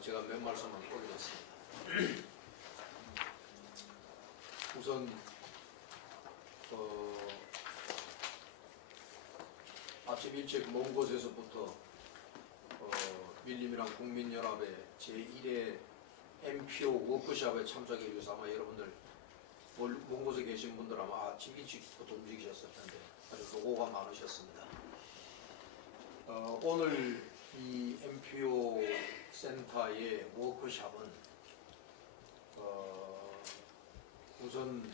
제가 몇 말씀을 올리겠습니다. 우선 아침 일찍 먼 곳에서부터 밀림이랑 국민연합의 제1회 MPO 워크숍에 참석해 주셔서 아마 여러분들 먼 곳에 계신 분들 아마 아침 일찍부터 움직이셨을 텐데 아주 노고가 많으셨습니다. 오늘 이 MPO 센터의 워크숍은 우선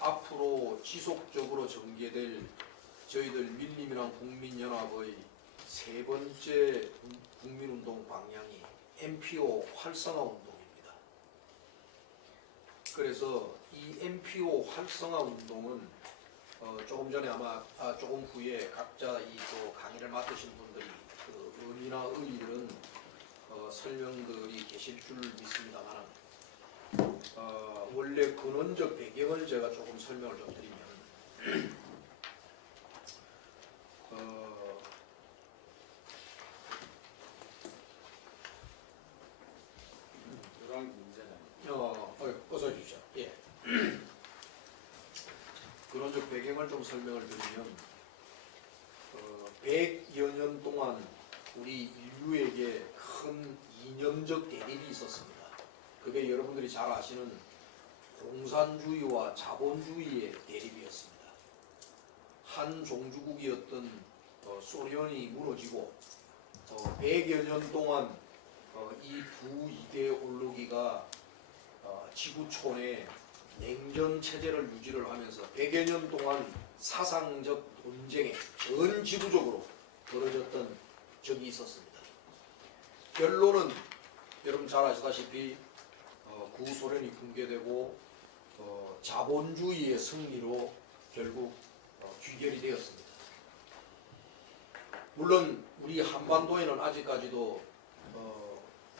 앞으로 지속적으로 전개될 저희들 밀림이랑 국민연합의 세 번째 국민운동 방향이 MPO 활성화 운동입니다. 그래서 이 MPO 활성화 운동은 조금 전에 아마 조금 후에 각자 이 또 강의를 맡으신 분들이 그 의미나 의의들은 설명들이 계실 줄 믿습니다만 원래 근원적 배경을 제가 조금 설명을 좀 드리면 어서 주시죠. 예. 근원적 배경을 좀 설명을 드리면 100여 년 동안 우리 인류에게 큰 이념적 대립이 있었습니다. 그게 여러분들이 잘 아시는 공산주의와 자본주의의 대립이었습니다. 한 종주국이었던 소련이 무너지고 100여 년 동안 이 두 이데올로기가 지구촌에 냉전 체제를 유지를 하면서 100여 년 동안 사상적 논쟁에 전 지구적으로 벌어졌던 적이 있었습니다. 결론은 여러분 잘 아시다시피 구소련이 붕괴되고 자본주의의 승리로 결국 귀결이 되었습니다. 물론 우리 한반도에는 아직까지도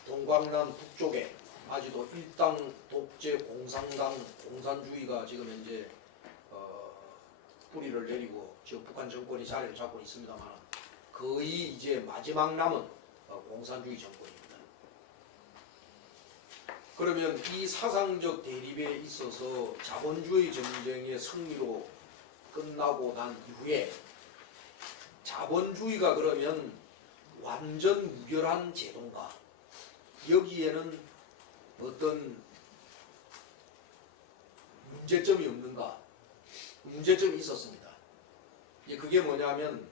동광란 북쪽에 아직도 일당 독재 공산당 공산주의가 지금 현재 뿌리를 내리고 지금 북한 정권이 자리를 잡고 있습니다만 거의 이제 마지막 남은 공산주의 정권입니다. 그러면 이 사상적 대립에 있어서 자본주의 전쟁의 승리로 끝나고 난 이후에 자본주의가 그러면 완전 무결한 제도인가? 여기에는 어떤 문제점이 없는가? 문제점이 있었습니다. 그게 뭐냐면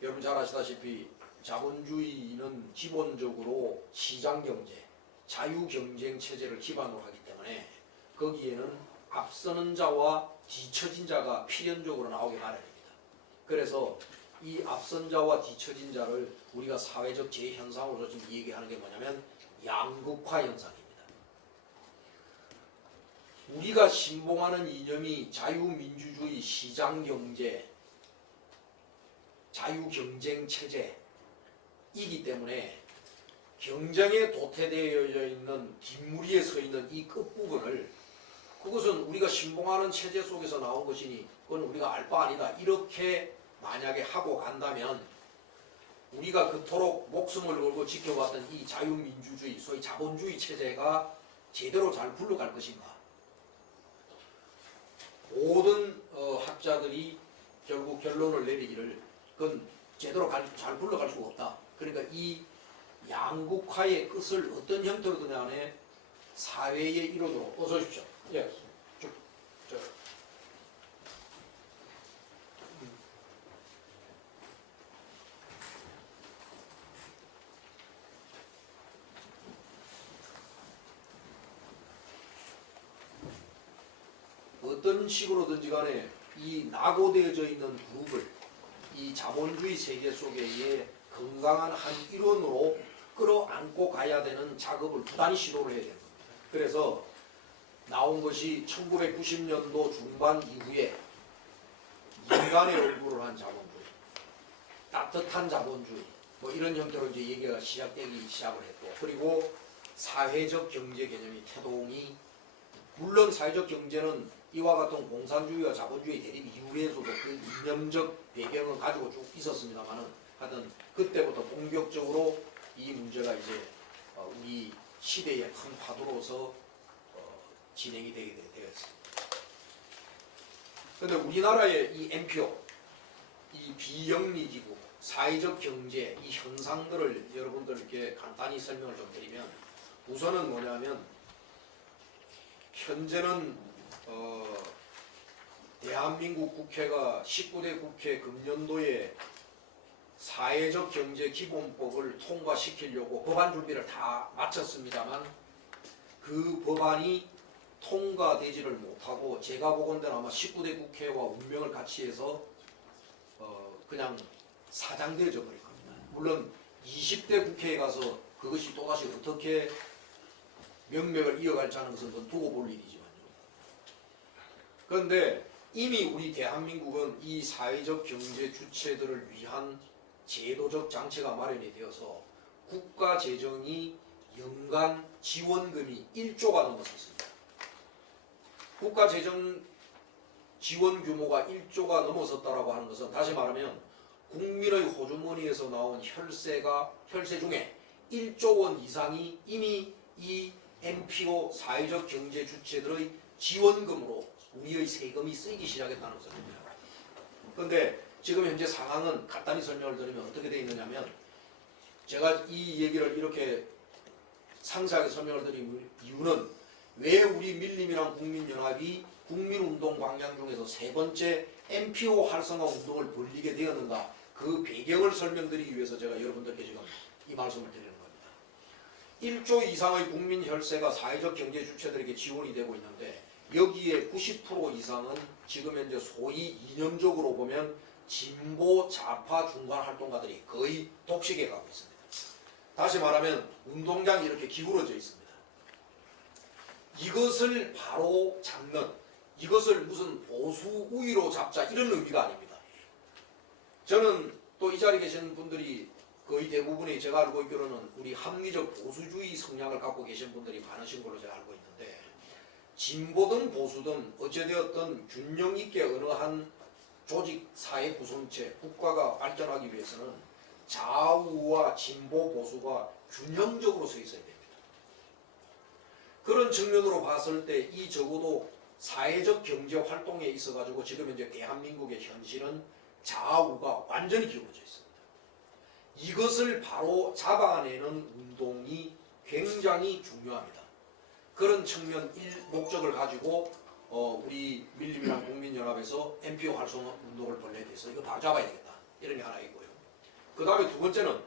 여러분 잘 아시다시피 자본주의는 기본적으로 시장경제, 자유경쟁 체제를 기반으로 하기 때문에 거기에는 앞서는 자와 뒤처진 자가 필연적으로 나오게 마련입니다. 그래서 이 앞선 자와 뒤처진 자를 우리가 사회적 재현상으로 지금 얘기하는 게 뭐냐면 양극화 현상입니다. 우리가 신봉하는 이념이 자유민주주의, 시장경제, 자유경쟁 체제이기 때문에 경쟁에 도태되어 있는 뒷무리에 서 있는 이 끝부분을 그것은 우리가 신봉하는 체제 속에서 나온 것이니 그건 우리가 알 바 아니다. 이렇게 만약에 하고 간다면 우리가 그토록 목숨을 걸고 지켜봤던 이 자유민주주의, 소위 자본주의 체제가 제대로 잘 굴러갈 것인가? 모든 학자들이 결국 결론을 내리기를 그건 제대로 잘 굴러갈 수가 없다. 그러니까 이 양극화의 끝을 어떤 형태로든 간에 사회의 이론으로 어서 오십시오. 예. 어떤 식으로든지 간에 이 낙오되어져 있는 그룹을 이 자본주의 세계 속의 건강한 한 일원으로 끌어안고 가야 되는 작업을 부단히 시도를 해야 됩니다. 그래서 나온 것이 1990년도 중반 이후에 인간의 얼굴을 한 자본주의, 따뜻한 자본주의 뭐 이런 형태로 이제 얘기가 시작되기 시작을 했고 그리고 사회적 경제 개념이 태동이 물론 사회적 경제는 이와 같은 공산주의와 자본주의 대립 이후에서도 그 이념적 배경을 가지고 쭉 있었습니다만은 하여튼 그때부터 본격적으로 이 문제가 이제 우리 시대의 큰 화두로서 진행이 되게 되었습니다. 그런데 우리나라의 이 NPO, 이 비영리기구, 사회적 경제 이 현상들을 여러분들께 간단히 설명을 좀 드리면, 우선은 뭐냐면 현재는 대한민국 국회가 19대 국회 금년도에 사회적 경제 기본법을 통과시키려고 법안 준비를 다 마쳤습니다만, 그 법안이 통과되지를 못하고 제가 보건대로 아마 19대 국회와 운명을 같이 해서 그냥 사장되어져 버릴 겁니다. 물론 20대 국회에 가서 그것이 또다시 어떻게 명맥을 이어갈지 하는 것은 두고 볼 일이지만요. 그런데 이미 우리 대한민국은 이 사회적 경제 주체들을 위한 제도적 장치가 마련이 되어서 국가 재정이 연간 지원금이 1조가 넘었습니다. 국가 재정 지원 규모가 1조가 넘어섰다라고 하는 것은, 다시 말하면 국민의 호주머니에서 나온 혈세 중에 1조 원 이상이 이미 이 NPO 사회적 경제 주체들의 지원금으로 우리의 세금이 쓰이기 시작했다는 것입니다. 그런데 지금 현재 상황은 간단히 설명을 드리면 어떻게 되어 있느냐면, 제가 이 얘기를 이렇게 상세하게 설명을 드린 이유는 왜 우리 밀림이랑 국민연합이 국민운동 방향 중에서 세 번째 NPO 활성화 운동을 벌이게 되었는가, 그 배경을 설명드리기 위해서 제가 여러분들께 지금 이 말씀을 드리는 겁니다. 1조 이상의 국민 혈세가 사회적 경제 주체들에게 지원이 되고 있는데, 여기에 90% 이상은 지금 현재 소위 이념적으로 보면 진보 좌파 중간 활동가들이 거의 독식해 가고 있습니다. 다시 말하면 운동장이 이렇게 기울어져 있습니다. 이것을 바로 잡는, 이것을 무슨 보수 우위로 잡자 이런 의미가 아닙니다. 저는 또 이 자리에 계신 분들이 거의 대부분이 제가 알고 있기로는 우리 합리적 보수주의 성향을 갖고 계신 분들이 많으신 걸로 제가 알고 있는데, 진보든 보수든 어찌되었든 균형 있게 어느 한 조직 사회 구성체 국가가 발전하기 위해서는 좌우와 진보 보수가 균형적으로 서 있어야 됩니다. 그런 측면으로 봤을 때 이 적어도 사회적 경제 활동에 있어 가지고 지금 현재 대한민국의 현실은 좌우가 완전히 기울어져 있습니다. 이것을 바로 잡아내는 운동이 굉장히 중요합니다. 그런 측면 목적을 가지고 우리 밀림이랑 국민연합에서 NPO 활성화 운동을 벌려야 돼서 이거 다 잡아야 되겠다, 이런 게 하나 있고요. 그 다음에 두 번째는,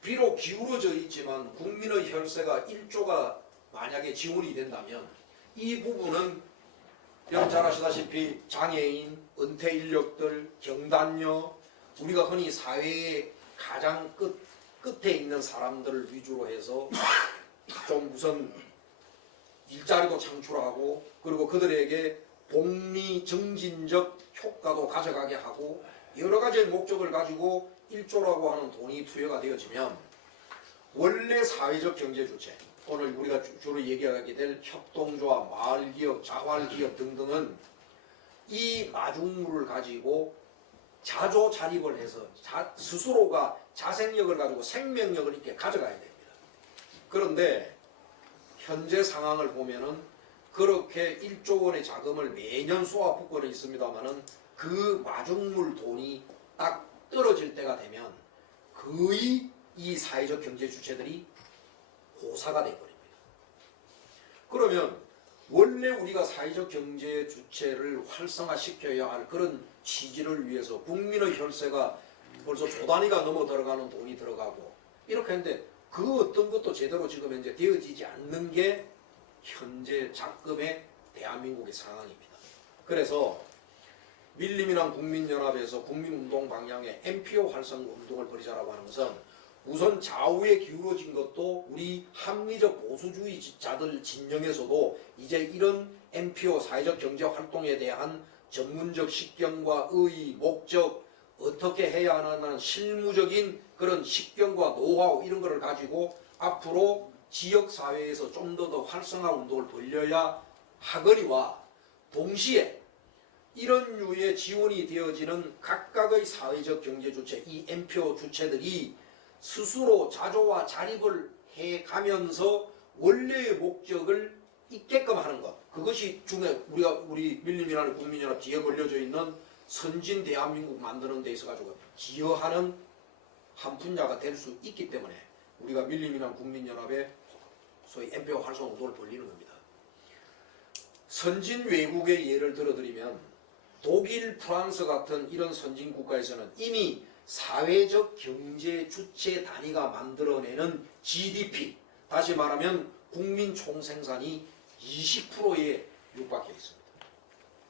비록 기울어져 있지만 국민의 혈세가 1조가 만약에 지원이 된다면 이 부분은 여러분 잘 아시다시피 장애인, 은퇴 인력들, 경단녀, 우리가 흔히 사회의 가장 끝에 있는 사람들을 위주로 해서 좀 우선 일자리도 창출하고, 그리고 그들에게 복리 정진적 효과도 가져가게 하고, 여러 가지의 목적을 가지고 1조라고 하는 돈이 투여가 되어지면 원래 사회적 경제 주체, 오늘 우리가 주로 얘기하게 될 협동조합, 마을기업, 자활기업 등등은 이 마중물을 가지고 자조자립을 해서 스스로가 자생력을 가지고 생명력을 있게 가져가야 됩니다. 그런데 현재 상황을 보면은 그렇게 1조 원의 자금을 매년 쏘아붓고는 있습니다만은 그 마중물 돈이 딱 떨어질 때가 되면 거의 이 사회적 경제 주체들이 고사가 되어버립니다. 그러면 원래 우리가 사회적 경제 주체를 활성화시켜야 할 그런 취지를 위해서 국민의 혈세가 벌써 조 단위가 넘어 들어가는 돈이 들어가고 이렇게 했는데, 그 어떤 것도 제대로 지금 현재 되어지지 않는 게 현재 작금의 대한민국의 상황입니다. 그래서 밀림이랑 국민연합에서 국민운동 방향의 NPO 활성 운동을 벌이자라고 하는 것은, 우선 좌우에 기울어진 것도 우리 합리적 보수주의자들 진영에서도 이제 이런 NPO 사회적 경제 활동에 대한 전문적 식견과 의의, 목적, 어떻게 해야 하는 실무적인 그런 식견과 노하우 이런 거를 가지고 앞으로 지역사회에서 좀 더 활성화 운동을 벌려야 하거니와, 동시에 이런 류의 지원이 되어지는 각각의 사회적 경제 주체, 이 NPO 주체들이 스스로 자조와 자립을 해 가면서 원래의 목적을 있게끔 하는 것. 그것이 우리 밀림이라는 국민연합 뒤에 걸려져 있는 선진 대한민국 만드는 데 있어 가지고 기여하는 한 분야가 될 수 있기 때문에 우리가 밀림이라는 국민연합의 소위 MPO 활성 운동을 벌리는 겁니다. 선진 외국의 예를 들어드리면 독일, 프랑스 같은 이런 선진 국가에서는 이미 사회적 경제 주체 단위가 만들어내는 GDP, 다시 말하면 국민 총생산이 20%에 육박해 있습니다.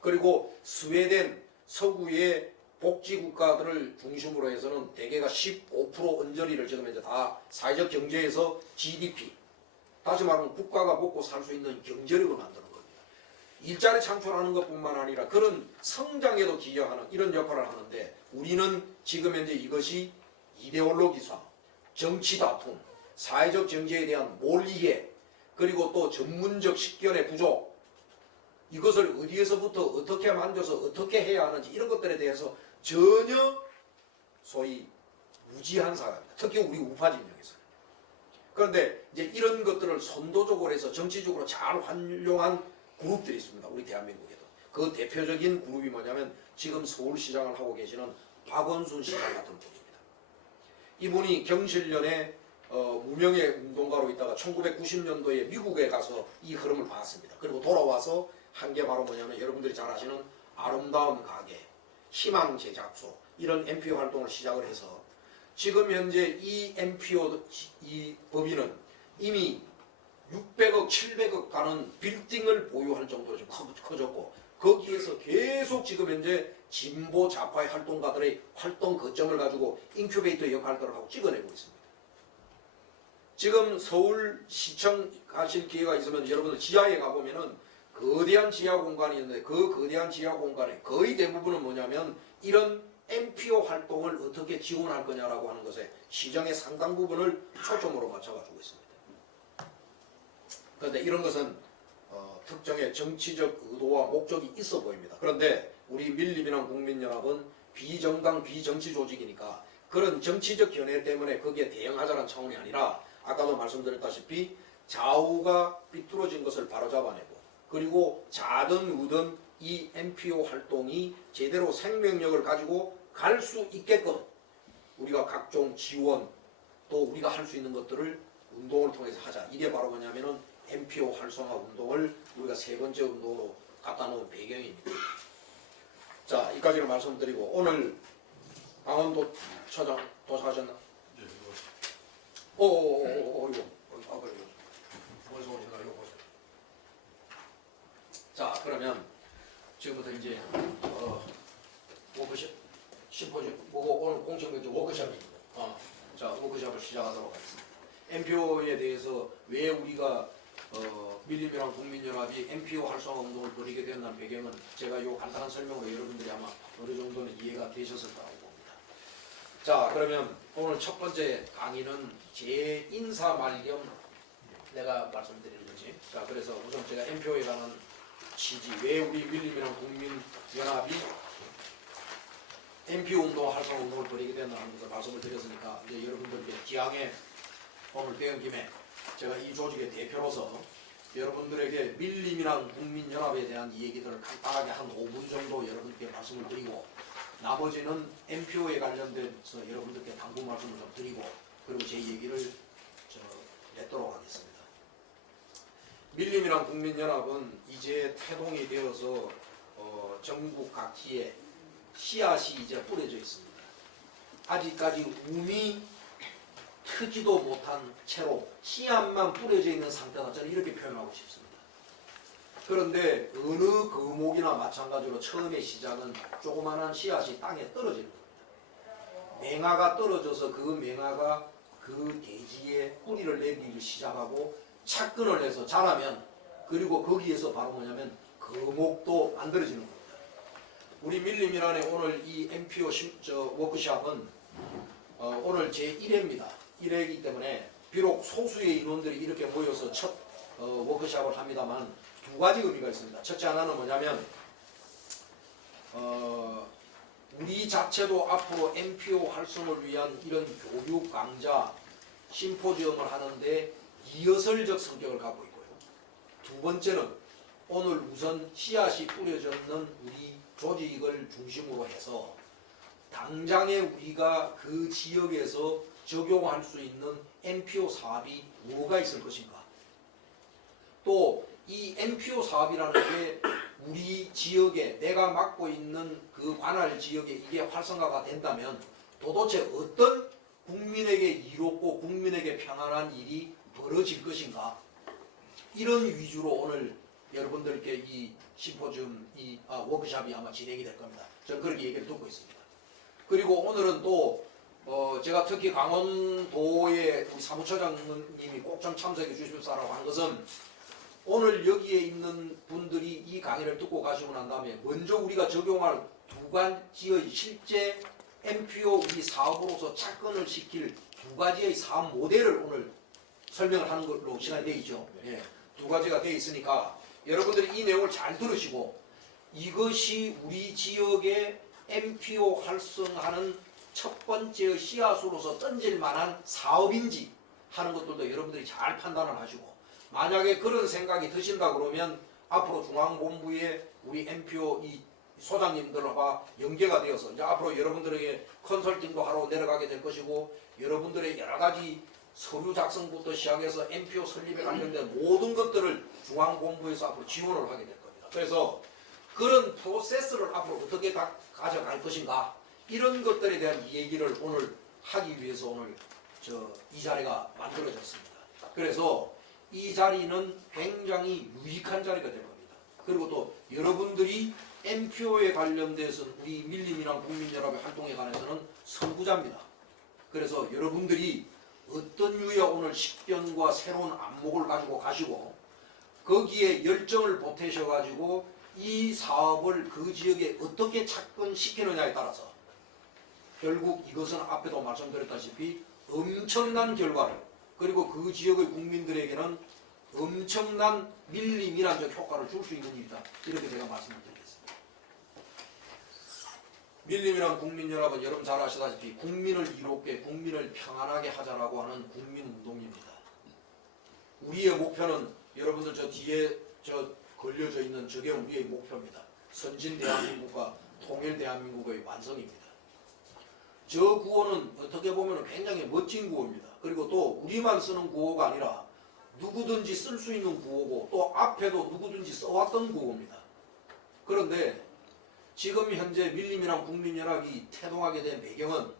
그리고 스웨덴, 서구의 복지국가들을 중심으로 해서는 대개가 15% 언저리를 지금 이제 다 사회적 경제에서 GDP, 다시 말하면 국가가 먹고 살 수 있는 경제력을 만드는 겁니다. 일자리 창출하는 것뿐만 아니라 그런 성장에도 기여하는 이런 역할을 하는데 우리는 지금 현재 이것이 이데올로기상, 정치 다툼, 사회적 경제에 대한 몰이해, 그리고 또 전문적 식견의 부족, 이것을 어디에서부터 어떻게 만들어서 어떻게 해야 하는지 이런 것들에 대해서 전혀 소위 무지한 사회입니다. 특히 우리 우파 진영에서. 그런데 이제 이런 것들을 선도적으로 해서 정치적으로 잘 활용한 그룹들이 있습니다. 우리 대한민국에도. 그 대표적인 그룹이 뭐냐면 지금 서울시장을 하고 계시는 박원순 시장 같은 분입니다. 이분이 경실련에 무명의 운동가로 있다가 1990년도에 미국에 가서 이 흐름을 봤습니다. 그리고 돌아와서 한 게 바로 뭐냐면 여러분들이 잘 아시는 아름다운 가게, 희망 제작소 이런 NPO 활동을 시작을 해서 지금 현재 이 NPO 이 법인은 이미 600억, 700억 가는 빌딩을 보유할 정도로 좀 커졌고 거기에서 계속 지금 현재 진보 좌파의 활동가들의 활동 거점을 가지고 인큐베이터 역할들을 하고 찍어내고 있습니다. 지금 서울시청 가실 기회가 있으면 여러분들 지하에 가보면은 거대한 지하 공간이 있는데 그 거대한 지하 공간의 거의 대부분은 뭐냐면 이런 NPO 활동을 어떻게 지원할 거냐라고 하는 것에 시장의 상당 부분을 초점으로 맞춰가지고 있습니다. 그런데 이런 것은 특정의 정치적 의도와 목적이 있어 보입니다. 그런데 우리 밀림이랑 국민연합은 비정당 비정치 조직이니까 그런 정치적 견해 때문에 거기에 대응하자는 차원이 아니라 아까도 말씀드렸다시피 좌우가 삐뚤어진 것을 바로잡아내고 그리고 자든 우든 이 NPO 활동이 제대로 생명력을 가지고 갈 수 있게끔 우리가 각종 지원 또 우리가 할 수 있는 것들을 운동을 통해서 하자. 이게 바로 뭐냐면은 NPO 활성화 운동을 우리가 세 번째 운동으로 갖다 놓은 배경입니다. 자, 이까지를 말씀드리고 오늘 강원도 처장 도착하셨나? 네. 이거 벌써 오시나 이거 보세요. 자, 그러면 지금부터 이제 워크숍 심포지엄 오늘 공청경제 워크숍입니다. 자, 워크숍을 시작하도록 하겠습니다. NPO에 대해서 왜 우리가 밀림이랑 국민연합이 NPO 활성화 운동을 벌이게 된다는 배경은 제가 이 간단한 설명으로 여러분들이 아마 어느 정도는 이해가 되셨을 거라고 봅니다. 자, 그러면 오늘 첫 번째 강의는 제 인사 말겸 내가 말씀드리는 거지. 자, 그래서 우선 제가 NPO에 관한 취지, 왜 우리 밀림이랑 국민연합이 NPO 운동 활성화 운동을 벌이게 된다는 것을 말씀을 드렸으니까 이제 여러분들께 기왕에 오늘 배운 김에 제가 이 조직의 대표로서 여러분들에게 밀림이랑 국민연합에 대한 얘기들을 간단하게 한 5분 정도 여러분께 말씀을 드리고 나머지는 NPO에 관련돼서 여러분들께 당부 말씀을 좀 드리고 그리고 제 얘기를 냈도록 하겠습니다. 밀림이랑 국민연합은 이제 태동이 되어서 전국 각지에 씨앗이 이제 뿌려져 있습니다. 아직까지 움이 트지도 못한 채로 씨앗만 뿌려져 있는 상태다. 저는 이렇게 표현하고 싶습니다. 그런데 어느 거목이나 마찬가지로 처음에 시작은 조그마한 씨앗이 땅에 떨어지는 겁니다. 맹아가 떨어져서 그 맹아가 그 대지에 뿌리를 내리기 시작하고 착근을 해서 자라면 그리고 거기에서 바로 뭐냐면 거목도 만들어지는 겁니다. 우리 밀림이란의 오늘 이 NPO 워크숍은 오늘 제1회입니다. 1회이기 때문에 비록 소수의 인원들이 이렇게 모여서 첫 워크숍을 합니다만 두 가지 의미가 있습니다. 첫째 하나는 뭐냐면 우리 자체도 앞으로 NPO 활성을 위한 이런 교육 강좌 심포지엄을 하는데 이어설적 성격을 갖고 있고요. 두 번째는 오늘 우선 씨앗이 뿌려졌는 우리 조직을 중심으로 해서 당장에 우리가 그 지역에서 적용할 수 있는 NPO 사업이 뭐가 있을 것인가. 또 이 NPO 사업이라는 게 우리 지역에 내가 맡고 있는 그 관할 지역에 이게 활성화가 된다면 도대체 어떤 국민에게 이롭고 국민에게 평안한 일이 벌어질 것인가. 이런 위주로 오늘 여러분들께 이 심포지엄, 워크숍이 아마 진행이 될 겁니다. 저는 그렇게 얘기를 듣고 있습니다. 그리고 오늘은 또 제가 특히 강원도의 우리 사무처장님이 꼭 좀 참석해 주십사라고 한 것은 오늘 여기에 있는 분들이 이 강의를 듣고 가시고 난 다음에 먼저 우리가 적용할 두 가지의 실제 NPO 이 사업으로서 착근을 시킬 두 가지의 사업 모델을 오늘 설명을 하는 걸로 시간이 되어 있죠. 예, 두 가지가 되어 있으니까 여러분들이 이 내용을 잘 들으시고 이것이 우리 지역의 NPO 활성화하는 첫 번째 씨앗으로서 던질 만한 사업인지 하는 것들도 여러분들이 잘 판단을 하시고 만약에 그런 생각이 드신다 그러면 앞으로 중앙본부에 우리 NPO 이 소장님들과 연계가 되어서 이제 앞으로 여러분들에게 컨설팅도 하러 내려가게 될 것이고 여러분들의 여러 가지 서류 작성부터 시작해서 NPO 설립에 관련된 모든 것들을 중앙본부에서 앞으로 지원을 하게 될 겁니다. 그래서 그런 프로세스를 앞으로 어떻게 가져갈 것인가 이런 것들에 대한 얘기를 오늘 하기 위해서 오늘 이 자리가 만들어졌습니다. 그래서 이 자리는 굉장히 유익한 자리가 될 겁니다. 그리고 또 여러분들이 NPO에 관련돼서 우리 밀림이랑 국민연합의 활동에 관해서는 선구자입니다. 그래서 여러분들이 어떤 유의 오늘 식견과 새로운 안목을 가지고 가시고 거기에 열정을 보태셔가지고 이 사업을 그 지역에 어떻게 착근시키느냐에 따라서 결국 이것은 앞에도 말씀드렸다시피 엄청난 결과를 그리고 그 지역의 국민들에게는 엄청난 밀림이란적 효과를 줄 수 있는 일이다. 이렇게 제가 말씀을 드리겠습니다. 밀림이란 국민연합은 여러분 잘 아시다시피 국민을 이롭게 국민을 평안하게 하자라고 하는 국민운동입니다. 우리의 목표는 여러분들 저 뒤에 걸려져 있는 저게 우리의 목표입니다. 선진 대한민국과 통일 대한민국의 완성입니다. 저 구호는 어떻게 보면 굉장히 멋진 구호입니다. 그리고 또 우리만 쓰는 구호가 아니라 누구든지 쓸 수 있는 구호고 또 앞에도 누구든지 써왔던 구호입니다. 그런데 지금 현재 밀림이랑 국민연합이 태동하게 된 배경은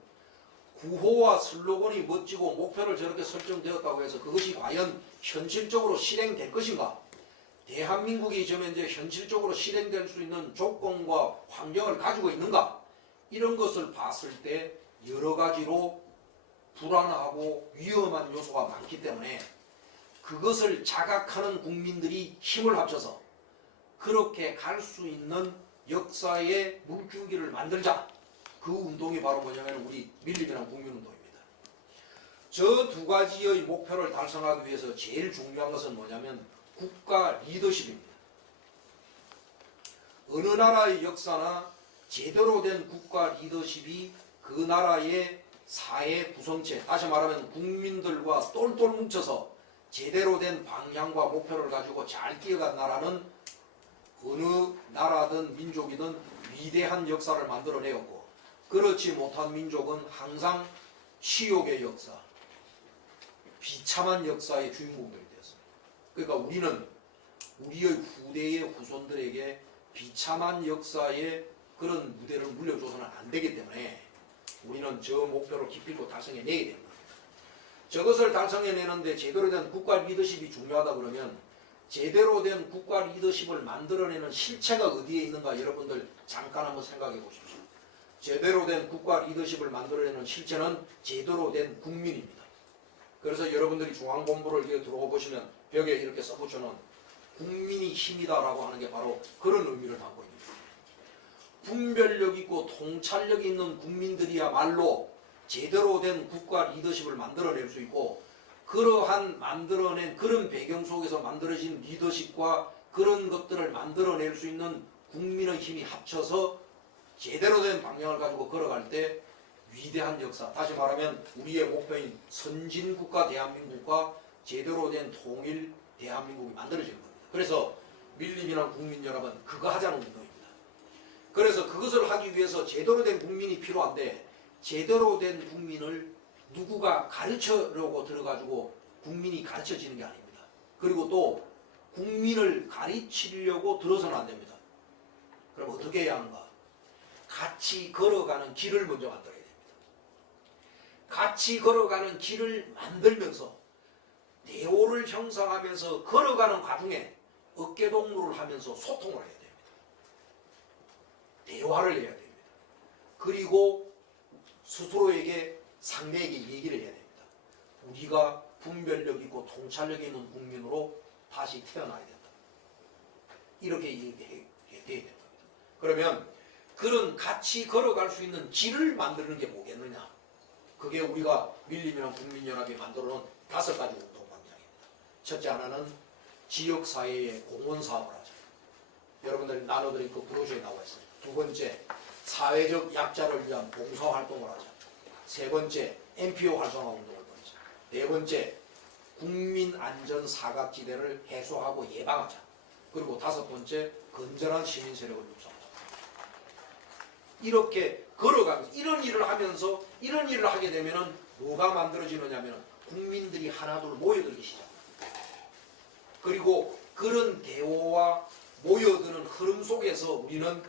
구호와 슬로건이 멋지고 목표를 저렇게 설정되었다고 해서 그것이 과연 현실적으로 실행될 것인가? 대한민국이 지금 현재 현실적으로 실행될 수 있는 조건과 환경을 가지고 있는가? 이런 것을 봤을 때 여러 가지로 불안하고 위험한 요소가 많기 때문에 그것을 자각하는 국민들이 힘을 합쳐서 그렇게 갈 수 있는 역사의 물줄기를 만들자. 그 운동이 바로 뭐냐면 우리 밀림이랑 국민운동입니다. 저 두 가지의 목표를 달성하기 위해서 제일 중요한 것은 뭐냐면 국가 리더십입니다. 어느 나라의 역사나 제대로 된 국가 리더십이 그 나라의 사회 구성체, 다시 말하면 국민들과 똘똘 뭉쳐서 제대로 된 방향과 목표를 가지고 잘 뛰어간 나라는 어느 나라든 민족이든 위대한 역사를 만들어내었고 그렇지 못한 민족은 항상 치욕의 역사, 비참한 역사의 주인공들이 되었습니다. 그러니까 우리는 우리의 후대의 후손들에게 비참한 역사의 그런 무대를 물려줘서는 안 되기 때문에 우리는 저 목표를 기필코 달성해내야 됩니다. 저것을 달성해내는데 제대로 된 국가 리더십이 중요하다 그러면 제대로 된 국가 리더십을 만들어내는 실체가 어디에 있는가 여러분들 잠깐 한번 생각해 보십시오. 제대로 된 국가 리더십을 만들어내는 실체는 제대로 된 국민입니다. 그래서 여러분들이 중앙본부를 이렇게 들어가 보시면 벽에 이렇게 써붙여놓은 국민이 힘이다라고 하는 게 바로 그런 의미를 담고 있습니다. 분별력 있고 통찰력 있는 국민들이야말로 제대로 된 국가 리더십을 만들어낼 수 있고 그러한 만들어낸 그런 배경 속에서 만들어진 리더십과 그런 것들을 만들어낼 수 있는 국민의 힘이 합쳐서 제대로 된 방향을 가지고 걸어갈 때 위대한 역사, 다시 말하면 우리의 목표인 선진국가 대한민국과 제대로 된 통일 대한민국이 만들어지는 겁니다. 그래서 밀림이란 국민연합은 그거 하자는 운동입니다. 그래서 그것을 하기 위해서 제대로 된 국민이 필요한데 제대로 된 국민을 누구가 가르쳐려고 들어가지고 국민이 가르쳐지는 게 아닙니다. 그리고 또 국민을 가르치려고 들어서는 안 됩니다. 그럼 어떻게 해야 하는가? 같이 걸어가는 길을 먼저 만들어야 됩니다. 같이 걸어가는 길을 만들면서 대오를 형성하면서 걸어가는 과정에 어깨동무를 하면서 소통을 해야 됩니다. 대화를 해야 됩니다. 그리고 스스로에게 상대에게 얘기를 해야 됩니다. 우리가 분별력 있고 통찰력 있는 국민으로 다시 태어나야 된다. 이렇게 얘기해야 됩니다. 그러면 그런 같이 걸어갈 수 있는 길을 만드는 게 뭐겠느냐? 그게 우리가 밀림이란 국민연합이 만들어놓은 5가지 운동 방향입니다. 첫째 하나는 지역사회의 공헌사업을 하자. 여러분들이 나눠드린 그 브로셔에 나와 있습니다. 두 번째, 사회적 약자를 위한 봉사활동을 하자. 세 번째, NPO 활성화 운동을 벌이자. 네 번째, 국민안전 사각지대를 해소하고 예방하자. 그리고 5번째, 건전한 시민세력을 육성하자. 이렇게 걸어가면서 이런 일을 하면서 이런 일을 하게 되면은 뭐가 만들어지느냐면 국민들이 하나둘 모여들기 시작합니다. 그리고 그런 대오와 모여드는 흐름 속에서 우리는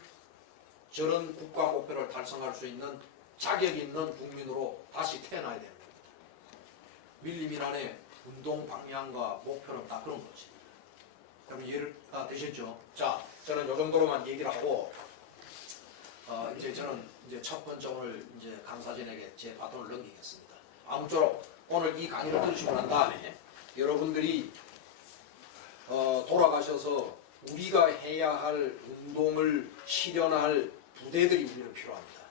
저런 국가 목표를 달성할 수 있는 자격 있는 국민으로 다시 태어나야 되는 겁니다. 밀림이란의 운동 방향과 목표는 다 그런 것입니다. 여러분 이해가 되셨죠? 자, 저는 이 정도로만 얘기를 하고 이제 저는 이제 첫 번째 오늘 이제 강사진에게 제 바톤을 넘기겠습니다. 아무쪼록 오늘 이 강의를 들으시고 난 다음에 여러분들이 돌아가셔서 우리가 해야 할 운동을 실현할 부대들이 우리는 필요합니다.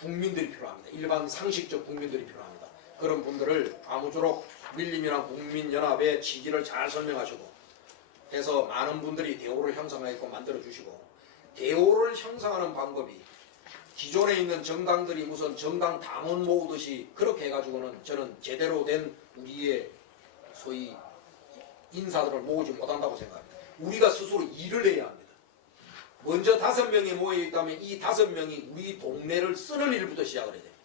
국민들이 필요합니다. 일반 상식적 국민들이 필요합니다. 그런 분들을 아무쪼록 밀림이란 국민연합의 취지를 잘 설명하시고 해서 많은 분들이 대오를 형성하고 만들어 주시고 대오를 형성하는 방법이 기존에 있는 정당들이 무슨 정당 당원 모으듯이 그렇게 해가지고는 저는 제대로 된 우리의 소위 인사들을 모으지 못한다고 생각합니다. 우리가 스스로 일을 해야 합니다. 먼저 5명이 모여 있다면 이 5명이 우리 동네를 쓰는 일부터 시작을 해야 됩니다.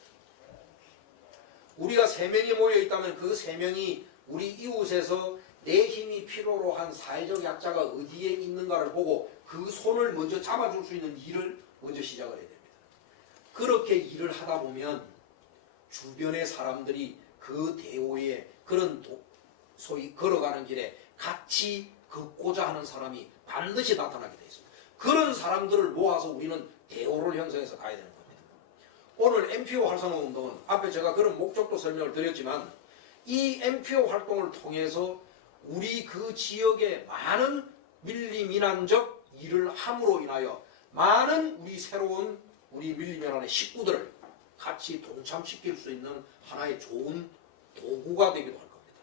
우리가 3명이 모여 있다면 그 3명이 우리 이웃에서 내 힘이 필요로 한 사회적 약자가 어디에 있는가를 보고 그 손을 먼저 잡아줄 수 있는 일을 먼저 시작을 해야 됩니다. 그렇게 일을 하다 보면 주변의 사람들이 그 대오에 그런 소위 걸어가는 길에 같이 걷고자 하는 사람이 반드시 나타나게 되어 있습니다. 그런 사람들을 모아서 우리는 대오를 형성해서 가야 되는 겁니다. 오늘 NPO 활성화 운동은 앞에 제가 그런 목적도 설명을 드렸지만 이 NPO 활동을 통해서 우리 그 지역에 많은 밀림민안적 일을 함으로 인하여 많은 우리 새로운 우리 밀림연합의 식구들을 같이 동참시킬 수 있는 하나의 좋은 도구가 되기도 할 겁니다.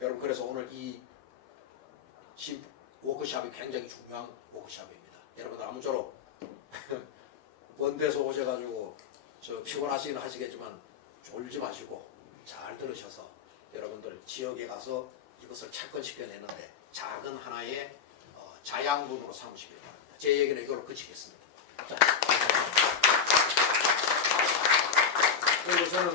여러분 그래서 오늘 이 워크숍이 굉장히 중요한 워크숍입니다. 여러분들 아무쪼록 먼데서 오셔가지고 저 피곤하시긴 하시겠지만 졸지 마시고 잘 들으셔서 여러분들 지역에 가서 이것을 착근시켜내는데 작은 하나의 자양분으로 삼으시길 바랍니다. 제 얘기는 이걸로 그치겠습니다. 자, 그리고 저는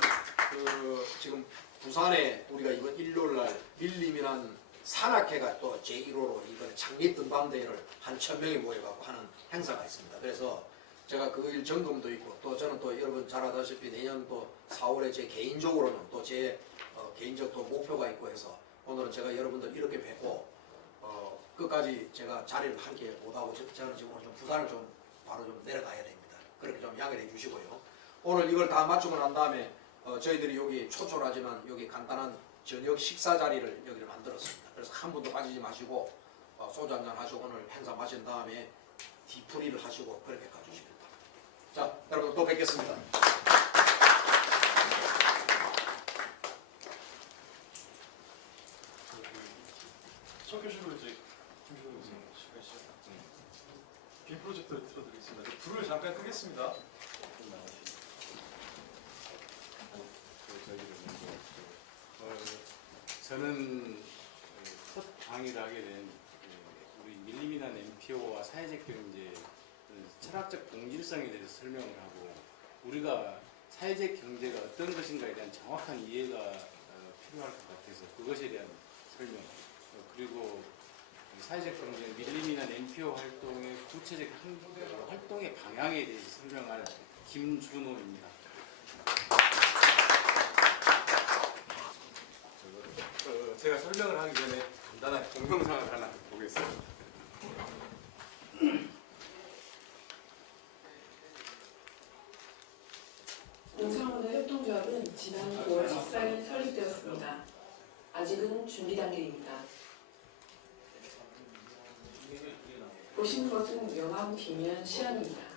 지금 부산에 우리가 이번 일요일날 밀림이란 산악회가 또 제1호로 이번에 창립 등반대회를 한 1000명이 모여갖고 하는 행사가 있습니다. 그래서 제가 그 일 점검도 있고 또 저는 또 여러분 잘 아다시피 내년 또 4월에 제 개인적으로는 또 제 개인적 또 목표가 있고 해서 오늘은 제가 여러분들 이렇게 뵙고 끝까지 제가 자리를 함께 못하고 저는 지금 오늘 좀 부산을 좀 바로 좀 내려가야 됩니다. 그렇게 좀 양해를 해주시고요. 오늘 이걸 다 마치고 난 다음에 저희들이 여기 초촐하지만 여기 간단한 저녁 식사 자리를 여기를 만들었습니다. 그래서 한 분도 빠지지 마시고 소주 한잔 하시고 오늘 행사 마친 다음에 뒤풀이를 하시고 그렇게 가주시길 바랍니다. 자, 여러분 또 뵙겠습니다. 첫 교시로 이제 김준호 선생님 시작하시죠. 빔 프로젝트를 틀어드리겠습니다. 불을 잠깐 끄겠습니다. 저는 첫 강의를 하게 된 우리 밀림이나 NPO와 사회적 경제 철학적 동질성에 대해서 설명을 하고 우리가 사회적 경제가 어떤 것인가에 대한 정확한 이해가 필요할 것 같아서 그것에 대한 설명 그리고 사회적 경제 밀림이나 NPO 활동의 구체적 활동의 방향에 대해서 설명할 김준호입니다. 제가 설명을 하기 전에 간단한 동영상을 하나 보겠습니다. 용산문화 협동조합은 지난 9월 14일 설립되었습니다. 아직은 준비 단계입니다. 보시는 것은 명함 뒷면 시안입니다.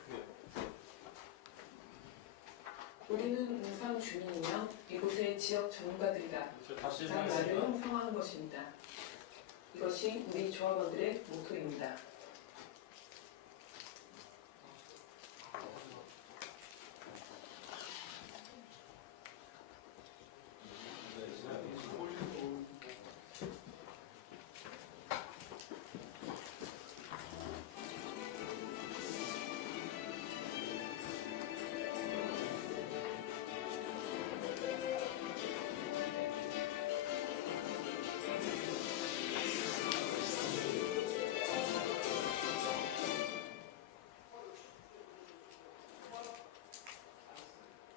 우리는 용산 주민이며 이곳의 지역 전문가들이다. 다시 라는 말을 해보겠습니다. 형성하는 것입니다. 이것이 우리 조합원들의 모토입니다.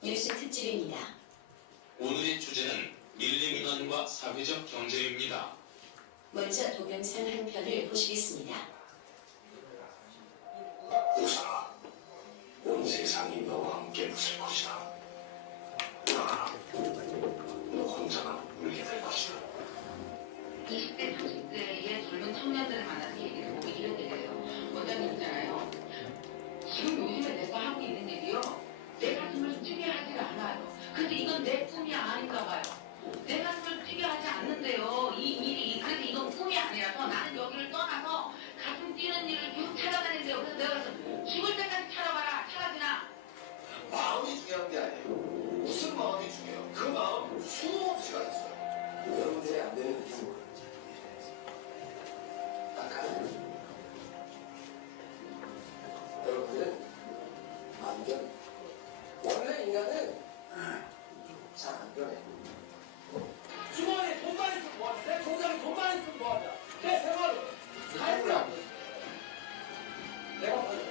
뉴스 특집입니다. 오늘의 주제는 밀림인원과 사회적 경제입니다. 먼저 동영상 한 편을 보시겠습니다. 우선아, 온 세상이 너와 함께 웃을 것이다. 나 혼자만 울게 될 것이다. 20대, 30대의 젊은 청년들을 만나서 얘기를 보면 이런 얘기예요. 원장님 있잖아요. 지금 요즘에 내가 하고 있는 일이요. 내 가슴을 뛰게 하지 않아요. 근데 이건 내 꿈이 아닌가 봐요. 내 가슴을 뛰게 하지 않는데요. 이 일이. 그래서 이건 꿈이 아니라서 나는 여기를 떠나서 가슴 뛰는 일을 계속 찾아다니는데요. 그래서 내가 그래서 죽을 때까지 찾아봐라. 찾아지나. 마음이 중요한 게 아니에요. 무슨 마음이 중요해요? 그 마음 수없이 가졌어요. 여러분들이 안 되는 이유. 딱 하나. 여러분들은 안 변해. 원래 인간은 잘 안 변해. 주머니에 돈만 있으면 뭐하냐? 내 통장에 돈만 있으면 뭐하냐? 내 생활은 삶을 안 돼. 내가 뭐냐?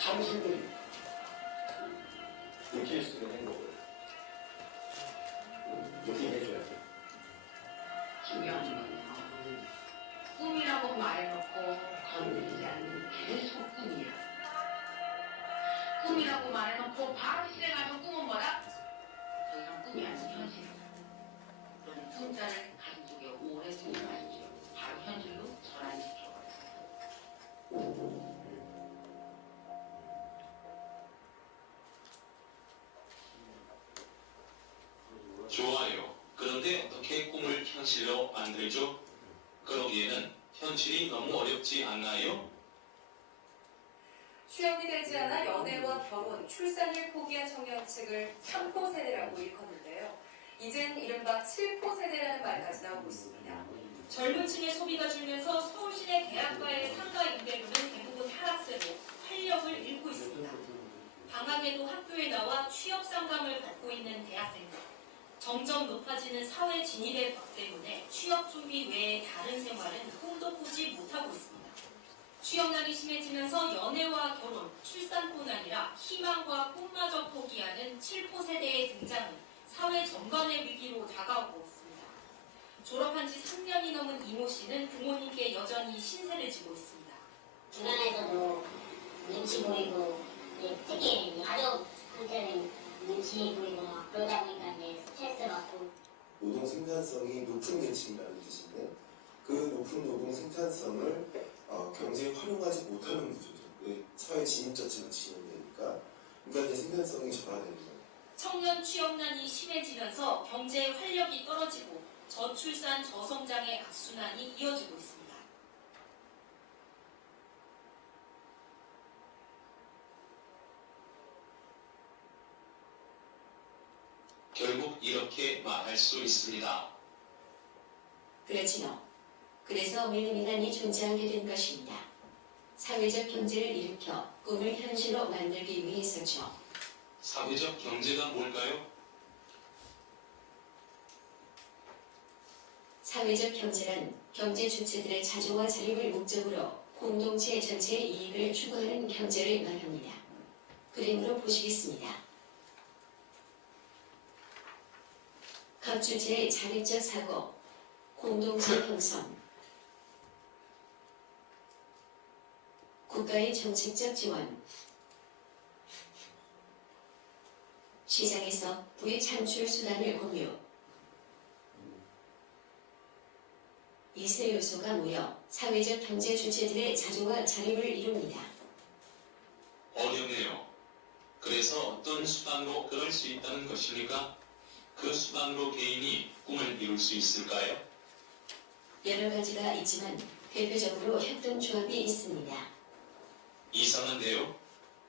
당신들이 느낄 수 있는 행복을 느끼게 해줘야 돼. 중요한 건요. 꿈이라고 말해놓고 건드리지 않는 계속 꿈이야. 꿈이라고 말해놓고 바로 실행하면 꿈은 뭐다? 더 이상 꿈이 아닌 현실이다. 그런 꿈자를 가슴 속에 오래 숨겨 마십시오. 바로 현실로 전환시켜버렸어요. 좋아요. 그런데 어떻게 꿈을 현실로 만들죠? 그러기에는 현실이 너무 어렵지 않나요? 취업이 되지 않아 연애와 결혼, 출산을 포기한 청년층을 3포 세대라고 일컫는데요. 이젠 이른바 7포 세대라는 말까지 나오고 있습니다. 젊은 층의 소비가 줄면서 서울 시내 대학가의 상가 임대료는 대부분 하락세로 활력을 잃고 있습니다. 방학에도 학교에 나와 취업 상담을 받고 있는 대학생들. 점점 높아지는 사회 진입의 벽 때문에 취업 준비 외에 다른 생활은 꿈도 꾸지 못하고 있습니다. 취업난이 심해지면서 연애와 결혼, 출산뿐 아니라 희망과 꿈마저 포기하는 7포 세대의 등장은 사회 전반의 위기로 다가오고 있습니다. 졸업한 지 3년이 넘은 이모 씨는 부모님께 여전히 신세를 지고 있습니다. 주변에서도 눈치 보이고 특히 이 가족한테는 눈치 보이고 막 그러다 보니까 이제 스트레스 받고 노동 생산성이 높은 계층이라는 뜻인데 그 높은 노동 생산성을 경제에 활용하지 못하는 구조죠. 사회 진입 자체가 지연되니까 그러니까 이제 생산성이 저하되는 거예요. 청년 취업난이 심해지면서 경제의 활력이 떨어지고 저출산 저성장의 악순환이 이어지고 있습니다. 이렇게 말할 수 있습니다. 그렇지요. 그래서 밀림이란이 존재하게 된 것입니다. 사회적 경제를 일으켜 꿈을 현실로 만들기 위해서죠. 사회적 경제가 뭘까요? 사회적 경제란 경제 주체들의 자조와 자립을 목적으로 공동체 전체의 이익을 추구하는 경제를 말합니다. 그림으로 보시겠습니다. 각 주체의 자립적 사고, 공동체 형성, 국가의 정책적 지원, 시장에서 부의 창출 수단을 공유, 이 세 요소가 모여 사회적 경제 주체들의 자조와 자립을 이룹니다. 어렵네요. 그래서 어떤 수단으로 그럴 수 있다는 것입니까? 그 수단으로 개인이 꿈을 이룰 수 있을까요? 여러 가지가 있지만 대표적으로 협동조합이 있습니다. 이상한데요.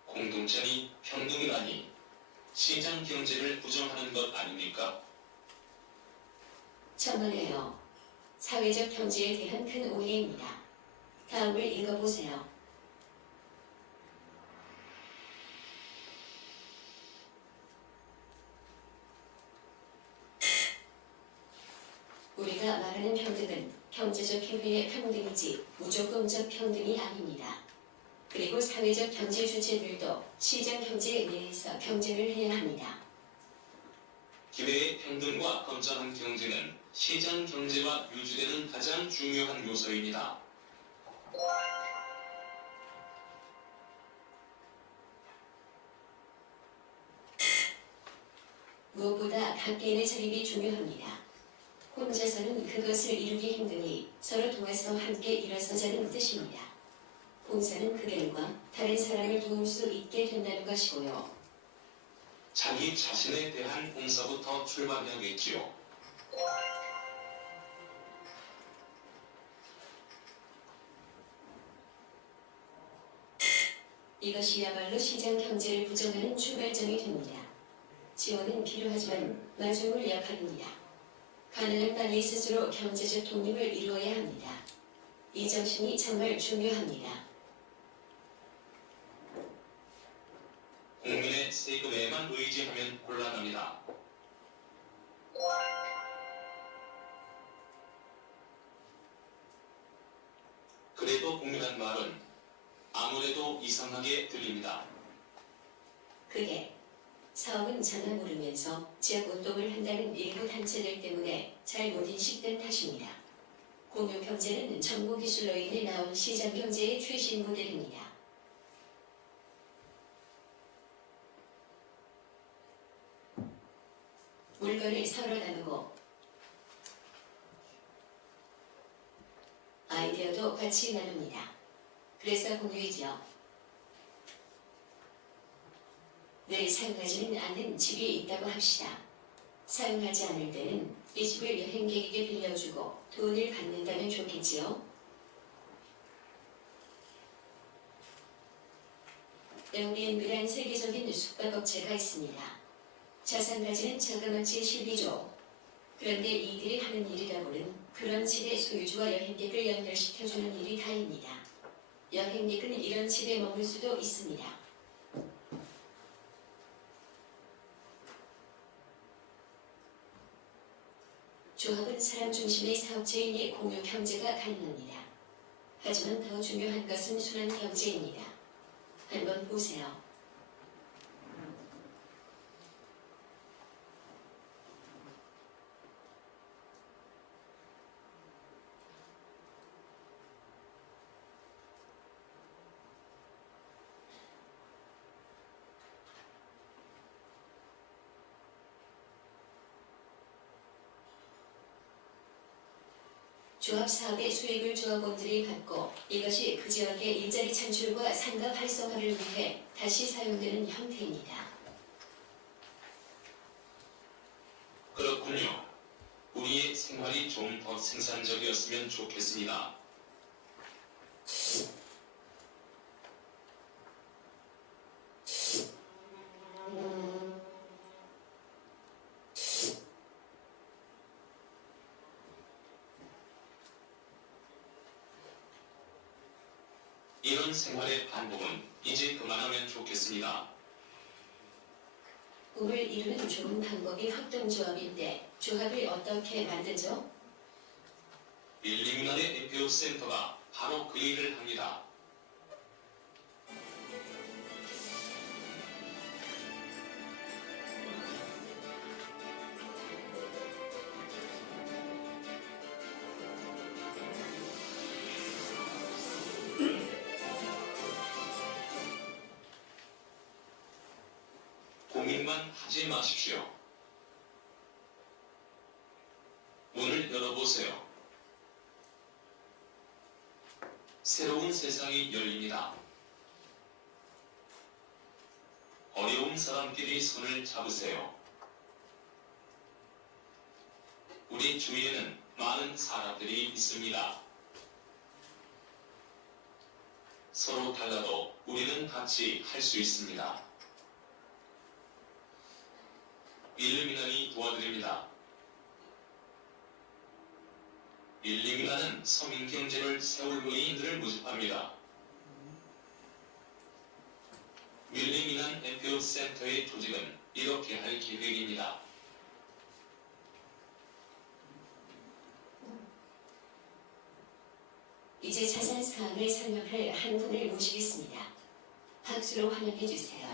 공동체니 평등이라니 시장 경제를 부정하는 것 아닙니까? 정말이에요. 사회적 경제에 대한 큰 오해입니다. 다음을 읽어보세요. 우리가 말하는 평등은 경제적 행위의 평등이지 무조건적 평등이 아닙니다. 그리고 사회적 경제 주체들도 시장 경제 내에서 경쟁을 해야 합니다. 기회의 평등과 건전한 경쟁은 시장 경제와 유지되는 가장 중요한 요소입니다. 무엇보다 각 개인의 자립이 중요합니다. 혼자서는 그것을 이루기 힘드니 서로 도와서 함께 일어서자는 뜻입니다. 봉사는 그 결과 다른 사람을 도울 수 있게 된다는 것이고요. 자기 자신에 대한 봉사부터 출발해야겠지요. 이것이야말로 시장 경제를 부정하는 출발점이 됩니다. 지원은 필요하지만 마중물 역할입니다. 가능한 빨리 스스로 경제적 독립을 이루어야 합니다. 이 정신이 정말 중요합니다. 국민의 세금에만 의지하면 곤란합니다. 그래도 국민한 말은 아무래도 이상하게 들립니다. 그게 사업은 장을 모르면서 지역운동을 한다는 일부 단체들 때문에 잘 못 인식된 탓입니다. 공유경제는 정보기술로 인해 나온 시장경제의 최신 모델입니다. 물건을 서로 나누고 아이디어도 같이 나눕니다. 그래서 공유이죠. 늘 사용하지는 않는 집이 있다고 합시다. 사용하지 않을 때는 이 집을 여행객에게 빌려주고 돈을 받는다면 좋겠지요. 에어비앤비란 세계적인 숙박업체가 있습니다. 자산 가지는 자그마치 12조. 그런데 이들이 하는 일이라고는 그런 집의 소유주와 여행객을 연결시켜주는 일이 다입니다. 여행객은 이런 집에 머물 수도 있습니다. 조합은 사람 중심의 사업체이니 공유 경제가 가능합니다. 하지만 더 중요한 것은 순환 경제입니다. 한번 보세요. 조합 사업의 수익을 조합원들이 받고 이것이 그 지역의 일자리 창출과 상가 활성화를 위해 다시 사용되는 형태입니다. 그렇군요. 우리의 생활이 좀 더 생산적이었으면 좋겠습니다. 이런 생활의 반복은 이제 그만하면 좋겠습니다. 꿈을 이루는 좋은 방법이 협동조합인데 조합을 어떻게 만들죠? 밀림문화의 NPO 센터가 바로 그 일을 합니다. 고민만 하지 마십시오. 문을 열어보세요. 새로운 세상이 열립니다. 어려운 사람끼리 손을 잡으세요. 우리 주위에는 많은 사람들이 있습니다. 서로 달라도 우리는 같이 할 수 있습니다. 밀림이나니 도와드립니다. 밀림이나는 서민경제를 세울 의인들을 모집합니다. 밀림이난 NPO 센터의 조직은 이렇게 할 계획입니다. 이제 자세한 사항을 설명할 한 분을 모시겠습니다. 박수로 환영해 주세요.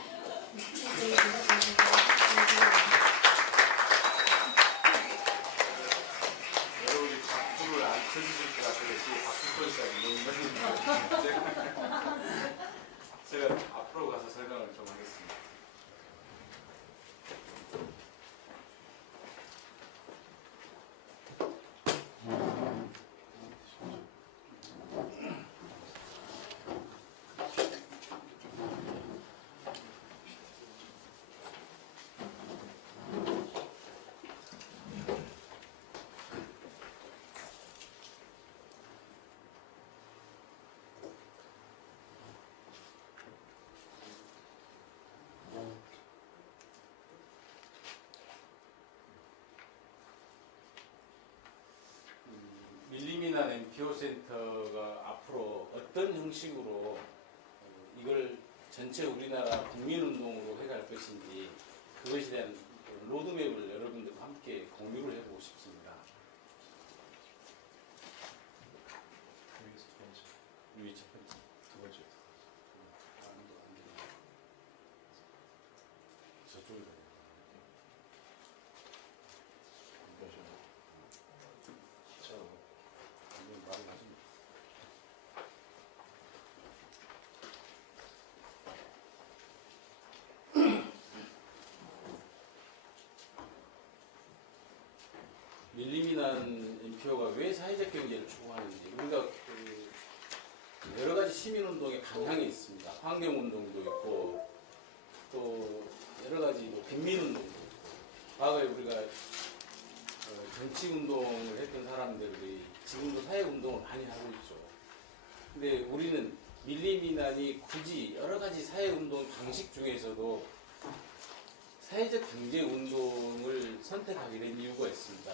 여러분이 박수를 안 쳐주실 것 같아서 박수 소리가 제가 앞으로 가서 설명을 좀 하겠습니다. 밀림이나 NPO 센터가 앞으로 어떤 형식으로 이걸 전체 우리나라 국민운동으로 해갈 것인지 그것에 대한 로드맵을 여러분들과 함께 공유를 해보고 싶습니다. 위에서 두 번째, 위에 첫 번째. 두 번째. 저쪽에 가요. 이건 말이 하지 마. 밀림이난 NPO가 왜 사회적 경제를 추구하는지 우리가 여러 가지 시민운동의 방향이 있습니다. 환경운동도 있고 또 여러 가지 빈민운동도 있고 과거에 우리가 정치운동을 했던 사람들이 지금도 사회운동을 많이 하고 있죠. 근데 우리는 밀림이난이 굳이 여러 가지 사회운동 방식 중에서도 사회적 경제운동을 선택하게 된 이유가 있습니다.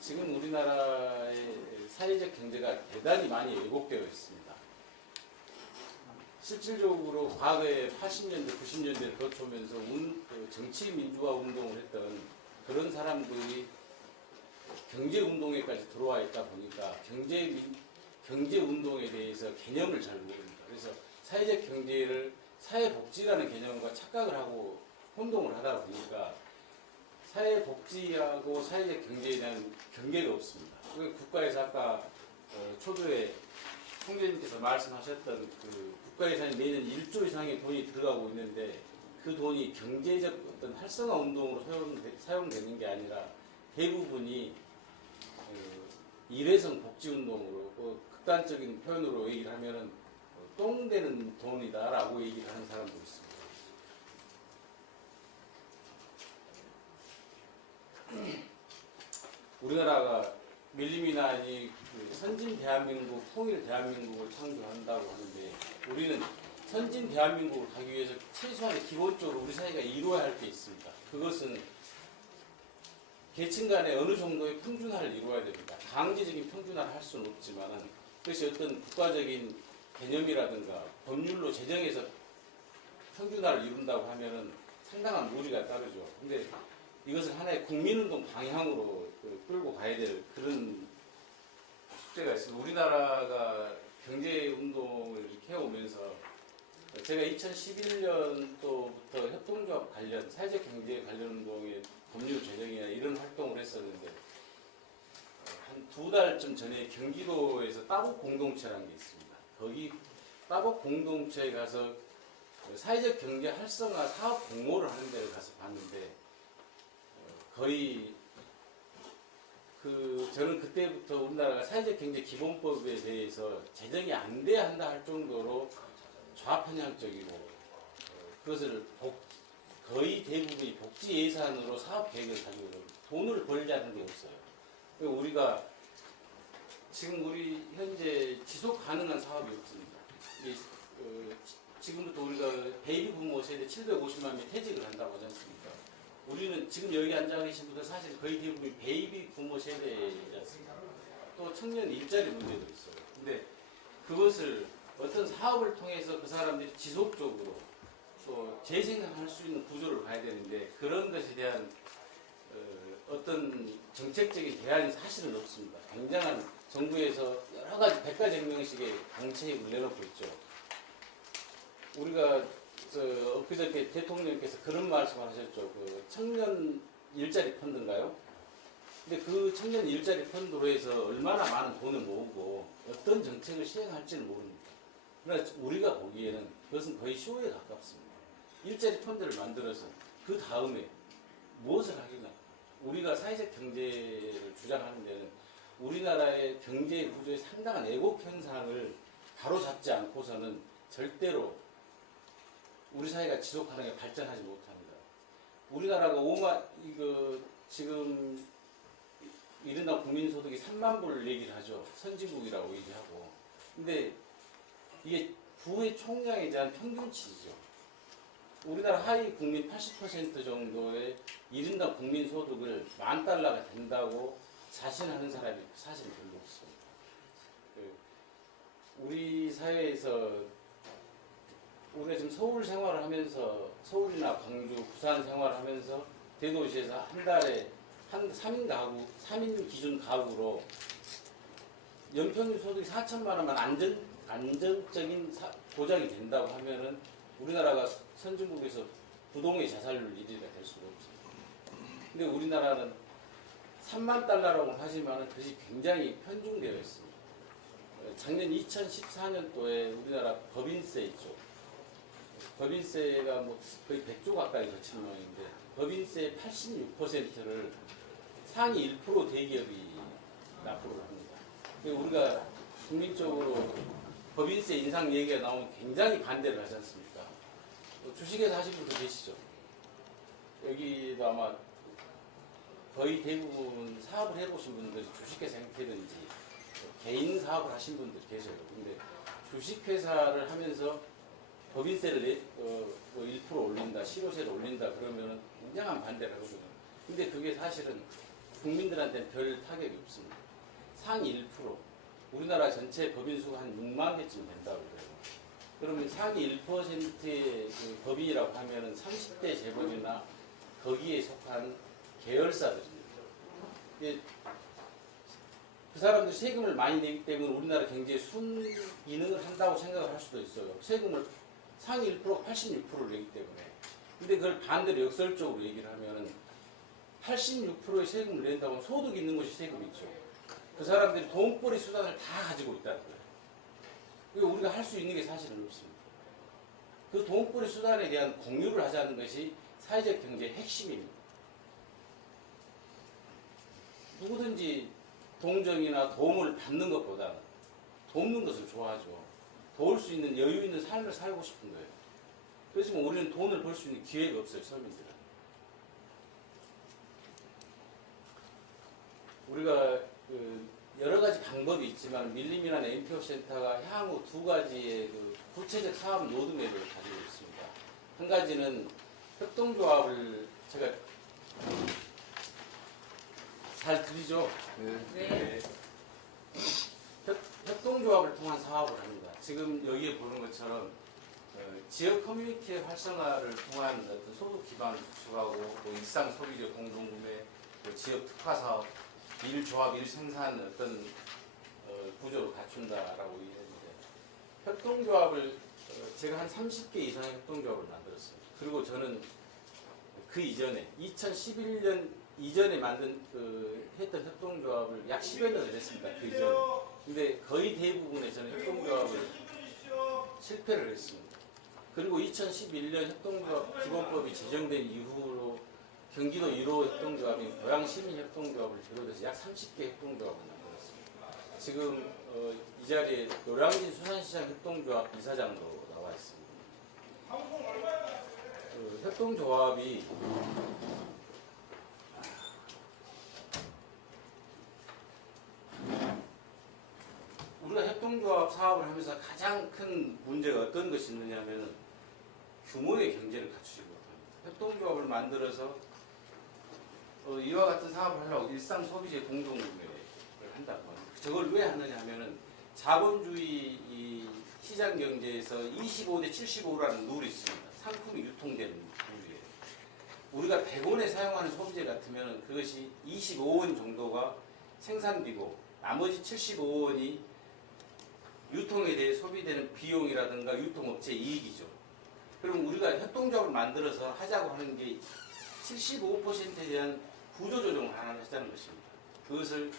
지금 우리나라의 사회적 경제가 대단히 많이 왜곡되어 있습니다. 실질적으로 과거에 80년대, 90년대를 거쳐오면서 정치 민주화 운동을 했던 그런 사람들이 경제 운동에까지 들어와 있다 보니까 경제 운동에 대해서 개념을 잘 모릅니다. 그래서 사회적 경제를 사회복지라는 개념과 착각을 하고 혼동을 하다 보니까 사회복지하고 사회적 경제에 대한 경계가 없습니다. 국가에서 아까 초두에 총재님께서 말씀하셨던 그 국가 예산이 매년 1조 이상의 돈이 들어가고 있는데 그 돈이 경제적 어떤 활성화 운동으로 사용되는 게 아니라 대부분이 일회성 복지 운동으로 극단적인 표현으로 얘기를 하면은 똥 되는 돈이다라고 얘기를 하는 사람도 있습니다. 우리나라가 밀림이난이 선진 대한민국, 통일 대한민국을 창조한다고 하는데 우리는 선진 대한민국을 가기 위해서 최소한의 기본적으로 우리 사회가 이루어야 할 게 있습니다. 그것은 계층 간에 어느 정도의 평준화를 이루어야 됩니다. 강제적인 평준화를 할 수는 없지만 그것이 어떤 국가적인 개념이라든가 법률로 제정해서 평준화를 이룬다고 하면은 상당한 무리가 따르죠. 근데 이것을 하나의 국민운동 방향으로 끌고 가야 될 그런 숙제가 있습니다. 우리나라가 경제운동을 이렇게 해오면서 제가 2011년도부터 협동조합 관련, 사회적 경제 관련 운동의 법률 제정이나 이런 활동을 했었는데 한 2달쯤 전에 경기도에서 따복 공동체라는 게 있습니다. 거기 따복 공동체에 가서 사회적 경제 활성화 사업 공모를 하는 데를 가서 봤는데 거의 저는 그때부터 우리나라가 사회적 경제 기본법에 대해서 제정이 안 돼야 한다 할 정도로 좌편향적이고 그것을 거의 대부분이 복지 예산으로 사업 계획을 가지고 돈을 벌자는 게 없어요. 우리가 지금 우리 현재 지속 가능한 사업이 없습니다. 지금부터 우리가 베이비 부모 세대 750만 명이 퇴직을 한다고 하지 않습니까? 우리는 지금 여기 앉아 계신 분들 사실 거의 대부분 베이비 부모 세대이지 않습니까? 또 청년 일자리 문제도 있어요. 근데 그것을 어떤 사업을 통해서 그 사람들이 지속적으로 또 재생산할 수 있는 구조를 가야 되는데 그런 것에 대한 어떤 정책적인 대안이 사실은 없습니다. 굉장한 정부에서 여러 가지 100가지 정책을 내놓고 있죠. 우리가 엊그저께 대통령께서 그런 말씀을 하셨죠. 그 청년 일자리 펀드인가요? 근데 그 청년 일자리 펀드로 해서 얼마나 많은 돈을 모으고 어떤 정책을 시행할지는 모릅니다. 그러나 우리가 보기에는 그것은 거의 쇼에 가깝습니다. 일자리 펀드를 만들어서 그 다음에 무엇을 하겠나? 우리가 사회적 경제를 주장하는 데는 우리나라의 경제 구조의 상당한 애국 현상을 바로잡지 않고서는 절대로 우리 사회가 지속 가능하게 발전하지 못합니다. 우리나라가 지금 이른바 국민소득이 3만 불을 얘기를 하죠. 선진국이라고 얘기하고. 근데 이게 부의 총량에 대한 평균치죠. 우리나라 하위 국민 80% 정도의 이른바 국민소득을 $10,000가 된다고 자신하는 사람이 사실 별로 없습니다. 우리 사회에서 우리가 지금 서울 생활을 하면서 서울이나 광주, 부산 생활을 하면서 대도시에서 한 달에 한 3인 기준 가구로 연평균 소득이 4천만 원만 안정적인 보장이 된다고 하면은 우리나라가 선진국에서 부동의 자살률 1위가 될 수가 없습니다. 근데 우리나라는 $30,000라고 하지만 그것이 굉장히 편중되어 있습니다. 작년 2014년도에 우리나라 법인세 있죠. 법인세가 거의 100조 가까이 거친 모양인데 법인세의 86%를 상위 1% 대기업이 납부를 합니다. 우리가 국민적으로 법인세 인상 얘기가 나오면 굉장히 반대를 하지 않습니까? 주식회사 하신 분도 계시죠? 여기도 아마 거의 대부분 사업을 해보신 분들이 주식회사 형태든지 개인 사업을 하신 분들 계셔요. 근데 주식회사를 하면서 법인세를 1% 올린다, 실효세를 올린다 그러면 굉장한 반대를 하거든요. 근데 그게 사실은 국민들한테는 별 타격이 없습니다. 상위 1%, 우리나라 전체 법인 수가 한 6만 개쯤 된다고 그래요. 그러면 상위 1%의 그 법인이라고 하면은 30대 재벌이나 거기에 속한 계열사들입니다. 그 사람들 세금을 많이 내기 때문에 우리나라 경제에 순기능을 한다고 생각을 할 수도 있어요. 세금을 상위 1%, 86%를 내기 때문에. 근데 그걸 반대로 역설적으로 얘기를 하면은 86%의 세금을 낸다고 하면 소득 있는 것이 세금 있죠. 그 사람들이 돈벌이 수단을 다 가지고 있다는 거예요. 그리고 우리가 할 수 있는 게 사실은 없습니다. 그 돈벌이 수단에 대한 공유를 하자는 것이 사회적 경제의 핵심입니다. 누구든지 동정이나 도움을 받는 것보다는 돕는 것을 좋아하죠. 도울 수 있는 여유 있는 삶을 살고 싶은 거예요. 그래서 우리는 돈을 벌 수 있는 기회가 없어요, 서민들은. 우리가 여러 가지 방법이 있지만 밀림이나 NPO 센터가 향후 2가지의 구체적 사업 로드맵을 가지고 있습니다. 한 가지는 협동조합을 제가 잘 들리죠? 네. 협동조합을 통한 사업을 합니다. 지금 여기에 보는 것처럼 지역 커뮤니티의 활성화를 통한 어떤 소득 기반을 구축하고 또 일상 소비재 공동구매, 또 지역 특화 사업, 일조합, 일생산 어떤 구조를 갖춘다라고 얘기했는데 협동조합을 제가 한 30개 이상의 협동조합을 만들었습니다. 그리고 저는 그 이전에 2011년 이전에 만든 했던 협동조합을 약 10여 년을 했습니다. 그 이전에. 근데 거의 대부분의 저는 협동조합을 실패를 했습니다. 그리고 2011년 협동조합 기본법이 제정된 이후로 경기도 1호 협동조합인 고양시민협동조합을 비롯해서 약 30개 협동조합을 만들었습니다. 지금 이 자리에 노량진 수산시장 협동조합 이사장도 나와 있습니다. 협동조합이 우리가 협동조합 사업을 하면서 가장 큰 문제가 어떤 것이 있느냐면 규모의 경제를 갖추지 못합니다. 협동조합을 만들어서 이와 같은 사업을 하려고 일상 소비재 공동구매를 한다고 합니다. 저걸 왜 하느냐 하면은 자본주의 이 시장 경제에서 25대 75라는 룰이 있습니다. 상품이 유통되는 룰이에요. 우리가 100원에 사용하는 소비재 같으면 그것이 25원 정도가 생산비고 나머지 75원이 유통에 대해 소비되는 비용이라든가 유통업체 이익이죠. 그럼 우리가 협동조합을 만들어서 하자고 하는 게 75%에 대한 구조조정을 하자는 것입니다. 그것을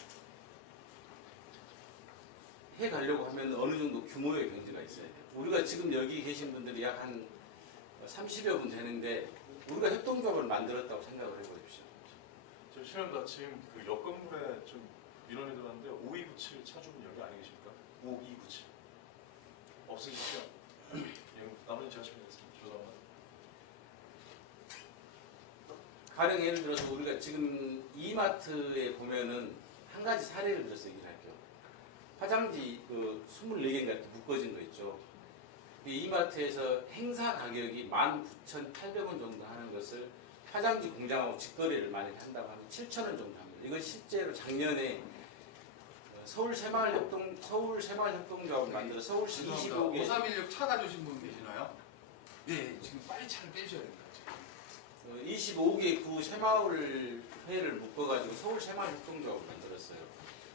해가려고 하면 어느 정도 규모의 경제가 있어야 돼요. 우리가 지금 여기 계신 분들이 약 한 30여 분 되는데 우리가 협동조합을 만들었다고 생각을 해보십시오. 저 실은 아침 그 역 건물에 좀 민원이 들어왔는데 5297 차주분 여기 아니 계십니까? 5297 없으시죠? 나머지 제가 준비했습니다. 죄송합니다. 가령 예를 들어서 우리가 지금 이마트에 보면은 한 가지 사례를 들어서 얘기를 할게요. 화장지 그 24개인가 묶어진 거 있죠. 이마트에서 행사 가격이 19,800원 정도 하는 것을 화장지 공장하고 직거래를 만약에 한다고 하면 7,000원 정도 합니다. 이건 실제로 작년에 서울 새마을 협동조합을 만들어 서울시 25개 5316 차 가져오신 분 계시나요? 네, 지금 빨리 차를 빼주셔야 됩니다. 25개 구 새마을회를 묶어가지고 서울 새마을 협동조합을 만들었어요.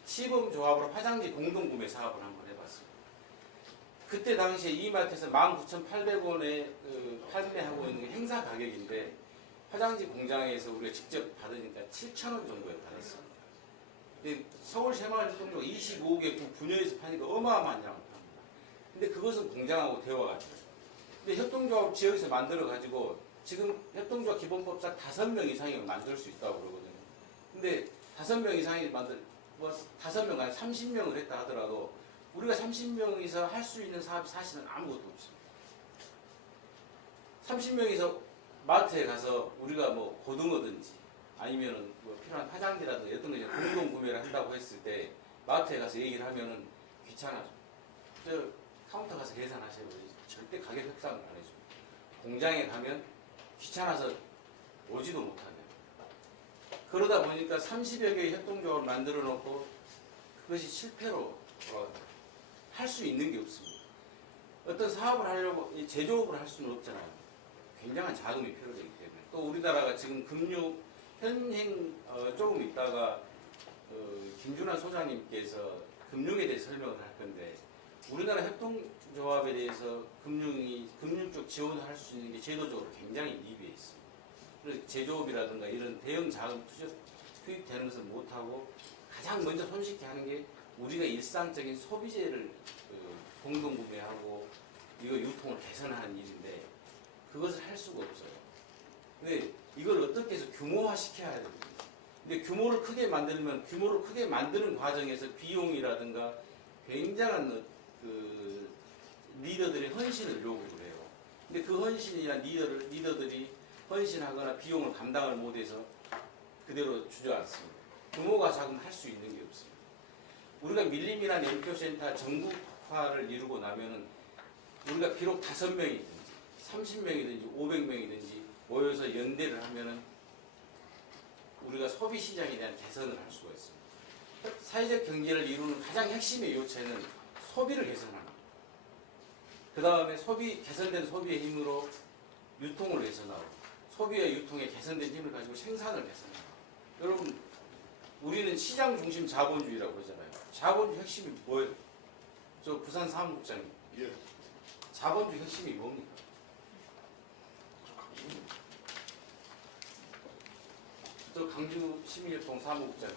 시범조합으로 화장지 공동구매 사업을 한번 해봤습니다. 그때 당시에 이마트에서 19,800원에 판매하고 있는 행사 가격인데 화장지 공장에서 우리가 직접 받으니까 7,000원 정도에 받았습니다. 근데 서울 새마을협동조합 25개 구 분야에서 파니까 어마어마한 양을 팝니다. 근데 그것은 공장하고 대화가지고. 근데 협동조합 지역에서 만들어가지고 지금 협동조합 기본법상 5명 이상이 만들 수 있다고 그러거든요. 근데 5명 이상이 5명 아니 30명을 했다 하더라도 우리가 30명이서 할 수 있는 사업이 사실은 아무것도 없습니다. 30명이서 마트에 가서 우리가 뭐 고등어든지 아니면은 뭐 필요한 화장지라든지 어떤 거 공동 구매를 한다고 했을 때 마트에 가서 얘기를 하면은 귀찮아져. 저 카운터 가서 계산하셔야 돼요. 절대 가격 협상을 안 해줘. 공장에 가면 귀찮아서 오지도 못하네요. 그러다 보니까 30여 개의 협동조합을 만들어 놓고 그것이 실패로 할 수 있는 게 없습니다. 어떤 사업을 하려고 제조업을 할 수는 없잖아요. 굉장한 자금이 필요되기 때문에. 또 우리나라가 지금 금융 현행 조금 있다가 김준환 소장님께서 금융에 대해 설명을 할 건데 우리나라 협동조합에 대해서 금융 쪽 지원을 할 수 있는 게 제도적으로 굉장히 미비해 있습니다. 그래서 제조업이라든가 이런 대형 자금 투입되는 것을 못하고 가장 먼저 손쉽게 하는 게 우리가 일상적인 소비재를 공동구매하고 이거 유통을 개선하는 일인데 그것을 할 수가 없어요. 근데 이걸 어떻게 해서 규모화 시켜야 됩니다. 근데 규모를 크게 만들면 규모를 크게 만드는 과정에서 비용이라든가 굉장한 그 리더들의 헌신을 요구를 해요. 근데 그 헌신이나 리더들이 헌신하거나 비용을 감당을 못해서 그대로 주저앉습니다. 규모가 작으면 할 수 있는 게 없습니다. 우리가 밀림이나 엠표센터 전국화를 이루고 나면은 우리가 비록 5명이든지 30명이든지 500명이든지 모여서 연대를 하면은 우리가 소비 시장에 대한 개선을 할 수가 있습니다. 사회적 경제를 이루는 가장 핵심의 요체는 소비를 개선합니다. 그 다음에 개선된 소비의 힘으로 유통을 개선하고, 소비와 유통의 개선된 힘을 가지고 생산을 개선하고. 여러분, 우리는 시장 중심 자본주의라고 그러잖아요. 자본주의 핵심이 뭐예요? 저 부산 사무국장님. 예. 자본주의 핵심이 뭡니까? 저 강주 시민협동 사무국장님.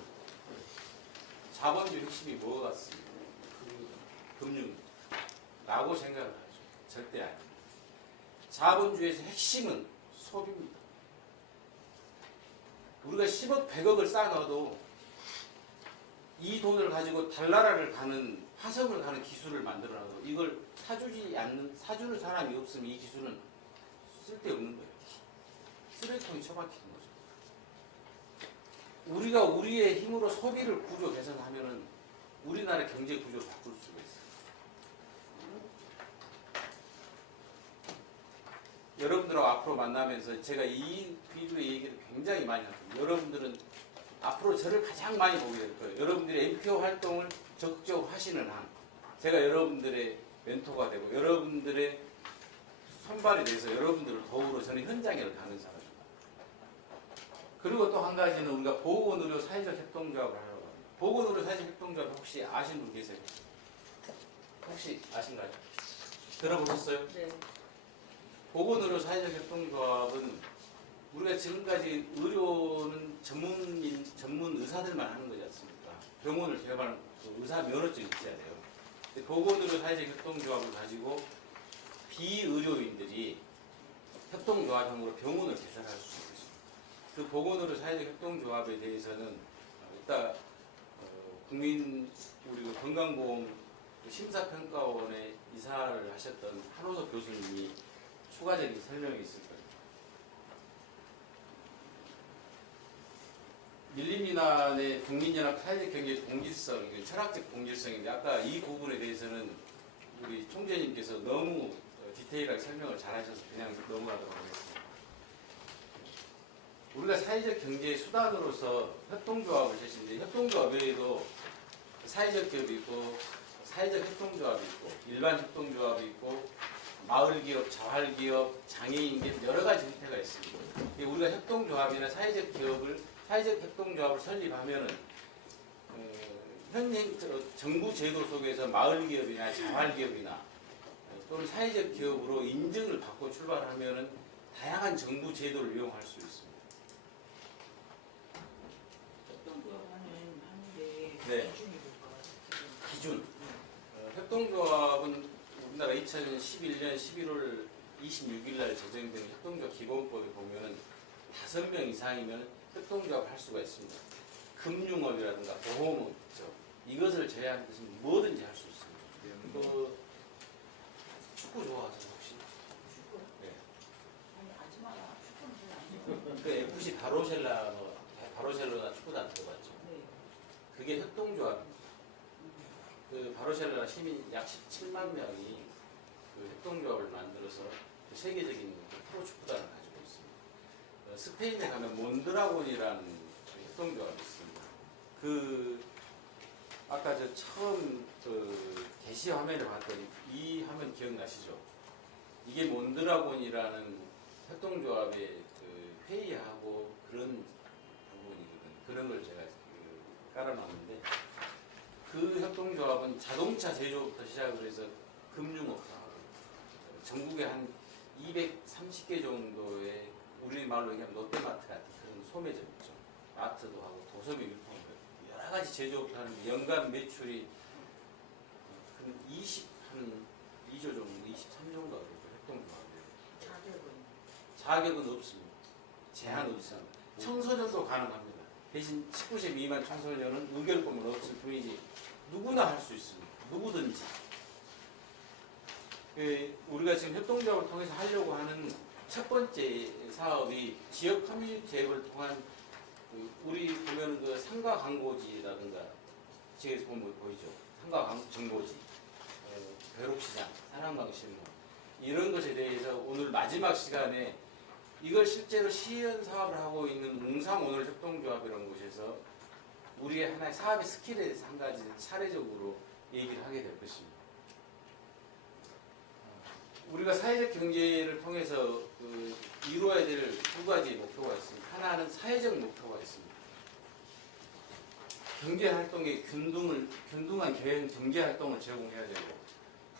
자본주의 핵심이 뭐가 같습니까? 금융라고 생각을 하죠. 절대 아닙니다. 자본주의에서 핵심은 소비입니다. 우리가 10억, 100억을 쌓아놔도 이 돈을 가지고 달나라를 가는, 화성을 가는 기술을 만들어놔도 이걸 사주는 사람이 없으면 이 기술은 쓸데없는 거예요. 쓰레기통에 처박히는 거죠. 우리가 우리의 힘으로 소비를 구조 개선하면은 우리나라 경제 구조를 바꿀 수가 있어요. 여러분들하고 앞으로 만나면서 제가 이 비주의 얘기를 굉장히 많이 합니다. 여러분들은 앞으로 저를 가장 많이 보게 될 거예요. 여러분들이 NPO 활동을 적극적으로 하시는 한 제가 여러분들의 멘토가 되고 여러분들의 손발이 돼서 여러분들을 도우러 저는 현장에 가는 사람입니다. 그리고 또 한 가지는 우리가 보건의료 사회적 협동조합을 하려고 합니다. 보건의료 사회적 협동조합 혹시 아시는 분 계세요? 혹시 아신가요? 들어보셨어요? 네. 보건의료 사회적 협동조합은 우리가 지금까지 의료는 전문 의사들만 하는 거지 않습니까? 병원을 개발하는 의사 면허증이 있어야 돼요. 보건의료 사회적 협동조합을 가지고 비의료인들이 협동조합형으로 병원을 개설할 수 있습니다. 그 보건의료 사회적 협동조합에 대해서는 이따 국민 우리 건강보험 심사평가원에 이사를 하셨던 한호석 교수님이 추가적인 설명이 있을 거예요. 밀림민안의 국민연합 사회적 경제 동질성, 철학적 동질성인데 아까 이 부분에 대해서는 우리 총재님께서 너무 디테일하게 설명을 잘 하셔서 그냥 넘어가도록 하겠습니다. 우리가 사회적 경제의 수단으로서 협동조합을 제시했는데 협동조합 외에도 사회적 기업이 있고 사회적 협동조합이 있고 일반 협동조합이 있고 마을기업, 자활기업, 장애인기업 여러 가지 형태가 있습니다. 우리가 협동조합이나 사회적 협동조합을 설립하면은 현행 정부 제도 속에서 마을기업이나 자활기업이나 또는 사회적 기업으로 인증을 받고 출발하면은 다양한 정부 제도를 이용할 수 있습니다. 네. 기준. 협동조합은 우리나라 2011년 11월 26일 날 제정된 협동조합 기본법에 보면은 5명 이상이면 협동조합을 할 수가 있습니다. 금융업이라든가 보험업 이것을 제외한 것은 뭐든지 할 수 있습니다. 그 축구 좋아하세요 혹시? 네. 그 FC 바르셀로나 축구단 들어봤죠? 그게 협동조합입니다. 그 바르셀로나 시민 약 17만 명이 그 협동조합을 만들어서 세계적인 프로 축구단을 가지고 있습니다. 스페인에 가면 몬드라곤이라는 협동조합이 있습니다. 그 아까 저 처음 그 게시 화면을 봤더니 이 화면 기억나시죠? 이게 몬드라곤이라는 협동조합의 그 회의하고 그런 부분이거든요. 그런 걸 제가 깔아놨는데 그 협동조합은 자동차 제조부터 시작을 해서 금융업하고 전국에 한 230개 정도의 우리말로 얘기하면 롯데마트 같은 그런 소매점 있죠. 마트도 하고 도소매 유통도 여러 가지 제조업도 하는데 연간 매출이 한 2조 정도, 23 정도가 되죠. 협동조합이에요. 자격은 없습니다. 제한 없습니다. 청소년도 가능합니다. 대신 19세 미만 청소년은 의결권은 없을 뿐이지 누구나 할 수 있습니다. 누구든지. 우리가 지금 협동조합을 통해서 하려고 하는 첫 번째 사업이 지역 커뮤니티 앱을 통한 우리 보면 그 상가 광고지라든가 지역에서 보면 보이죠. 상가 정보지, 벼룩시장, 사랑방신문 이런 것에 대해서 오늘 마지막 시간에 이걸 실제로 시연 사업을 하고 있는 웅삼오늘 협동조합이라는 곳에서 우리의 하나의 사업의 스킬에 대해서 한 가지 사례적으로 얘기를 하게 될 것입니다. 우리가 사회적 경제를 통해서 이루어야 될 두 가지 목표가 있습니다. 하나는 사회적 목표가 있습니다. 경제 활동에 균등한 경제 활동을 제공해야 되고,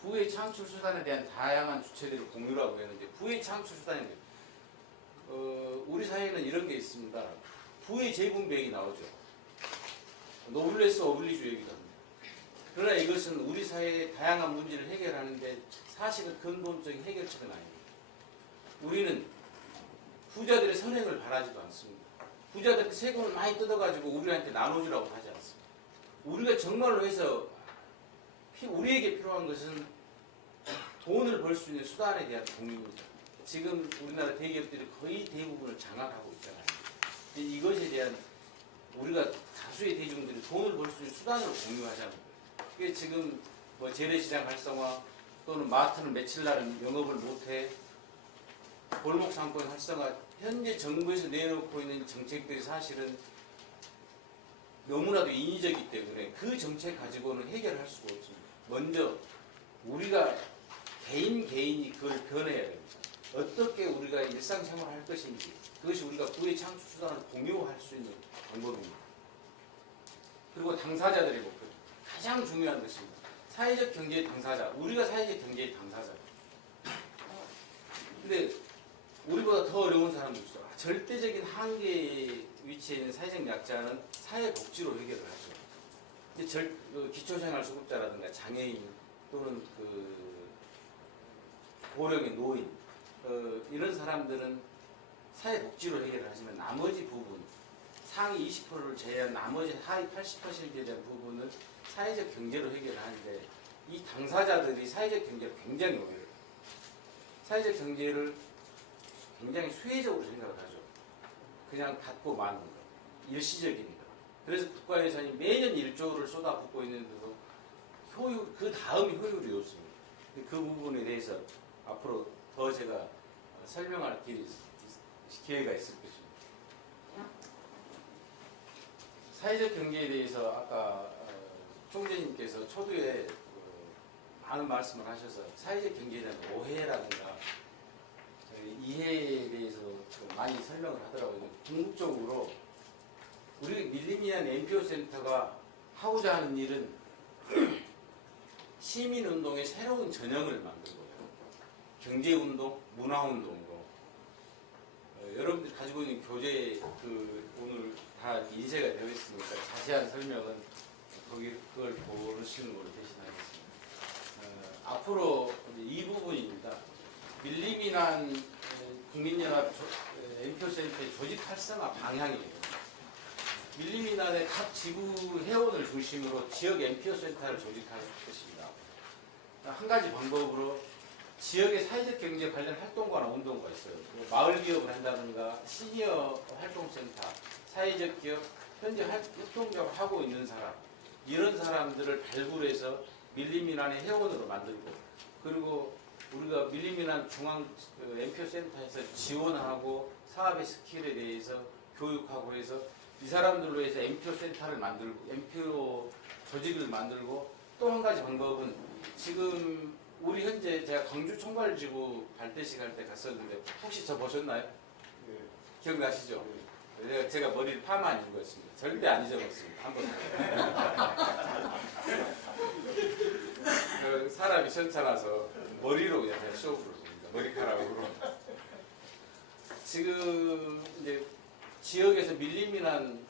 부의 창출 수단에 대한 다양한 주체들을 공유라고 했는데, 부의 창출 수단인데, 우리 사회는 이런 게 있습니다. 부의 재분배액이 나오죠. 노블레스 오블리주의이기도 합니다. 그러나 이것은 우리 사회의 다양한 문제를 해결하는데 사실은 근본적인 해결책은 아닙니다. 우리는 부자들의 선행을 바라지도 않습니다. 부자들한테 세금을 많이 뜯어가지고 우리한테 나눠주라고 하지 않습니다. 우리가 정말로 해서 우리에게 필요한 것은 돈을 벌 수 있는 수단에 대한 공유입니다. 지금 우리나라 대기업들이 거의 대부분을 장악하고 있잖아요. 이것에 대한 우리가 다수의 대중들이 돈을 벌 수 있는 수단을 공유하자는 거예요. 그게 지금 뭐 재래시장 활성화 또는 마트는 며칠 날은 영업을 못해, 골목 상권 활성화, 현재 정부에서 내놓고 있는 정책들이 사실은 너무나도 인위적이기 때문에 그 정책 가지고는 해결할 수가 없습니다. 먼저 우리가 개인이 그걸 변해야 됩니다. 어떻게 우리가 일상생활을 할 것인지, 그것이 우리가 부의 창출 수단을 공유할 수 있는 방법입니다. 그리고 당사자들의 목표, 가장 중요한 것입니다. 사회적 경제의 당사자, 우리가 사회적 경제의 당사자입니다. 근데 우리보다 더 어려운 사람도 있어요. 절대적인 한계에 위치해 있는 사회적 약자는 사회복지로 해결을 하죠. 근데 기초생활수급자라든가 장애인 또는 고령의 노인, 이런 사람들은 사회복지로 해결을 하지만 나머지 부분, 상위 20%를 제외한 나머지 하위 80%에 대한 부분은 사회적 경제로 해결을 하는데, 이 당사자들이 사회적 경제를 굉장히 오해해요. 사회적 경제를 굉장히 수혜적으로 생각을 하죠. 그냥 갖고 마는 거, 일시적인 거. 그래서 국가 예산이 매년 1조를 쏟아붓고 있는데도 그 다음이 효율이 없습니다. 그 부분에 대해서 앞으로 더 제가 설명할 기회가 있을 것입니다. 사회적 경제에 대해서 아까 총재님께서 초두에 많은 말씀을 하셔서 사회적 경제에 대한 오해라든가 이해에 대해서 많이 설명을 하더라고요. 궁극적으로 우리 밀리미안 NPO 센터가 하고자 하는 일은 시민운동의 새로운 전형을 만들고요. 경제운동, 문화운동으로 여러분들이 가지고 있는 교재 오늘 다 인쇄가 되어 있으니까 자세한 설명은 그걸 보시는 걸로 대신하겠습니다. 앞으로 이 부분입니다. 밀리미난 국민연합 NPO센터의 조직 활성화 방향이에요. 밀리미난의 각 지부 회원을 중심으로 지역 NPO센터를 조직할 것입니다. 한 가지 방법으로 지역의 사회적 경제 관련 활동가나 운동가 있어요. 마을 기업을 한다든가 시니어 활동센터, 사회적 기업, 현재 활동적으로 하고 있는 사람, 이런 사람들을 발굴해서 밀리미난의 회원으로 만들고, 그리고 우리가 밀리미난 중앙 NPO센터에서 지원하고 사업의 스킬에 대해서 교육하고 해서 이 사람들로 해서 NPO센터를 만들고 NPO 조직을 만들고, 또 한 가지 방법은 지금 우리 현재 제가 광주 총괄지구 발대식 할 때 갔었는데 혹시 저 보셨나요? 네. 기억나시죠? 네. 제가 머리를 파마 안 입었습니다. 절대 안 잊어먹습니다. 한번 사람이 현찮아서 머리로 그냥 쇼부를 줍니다. 머리카락으로. 지금 이제 지역에서 밀리미난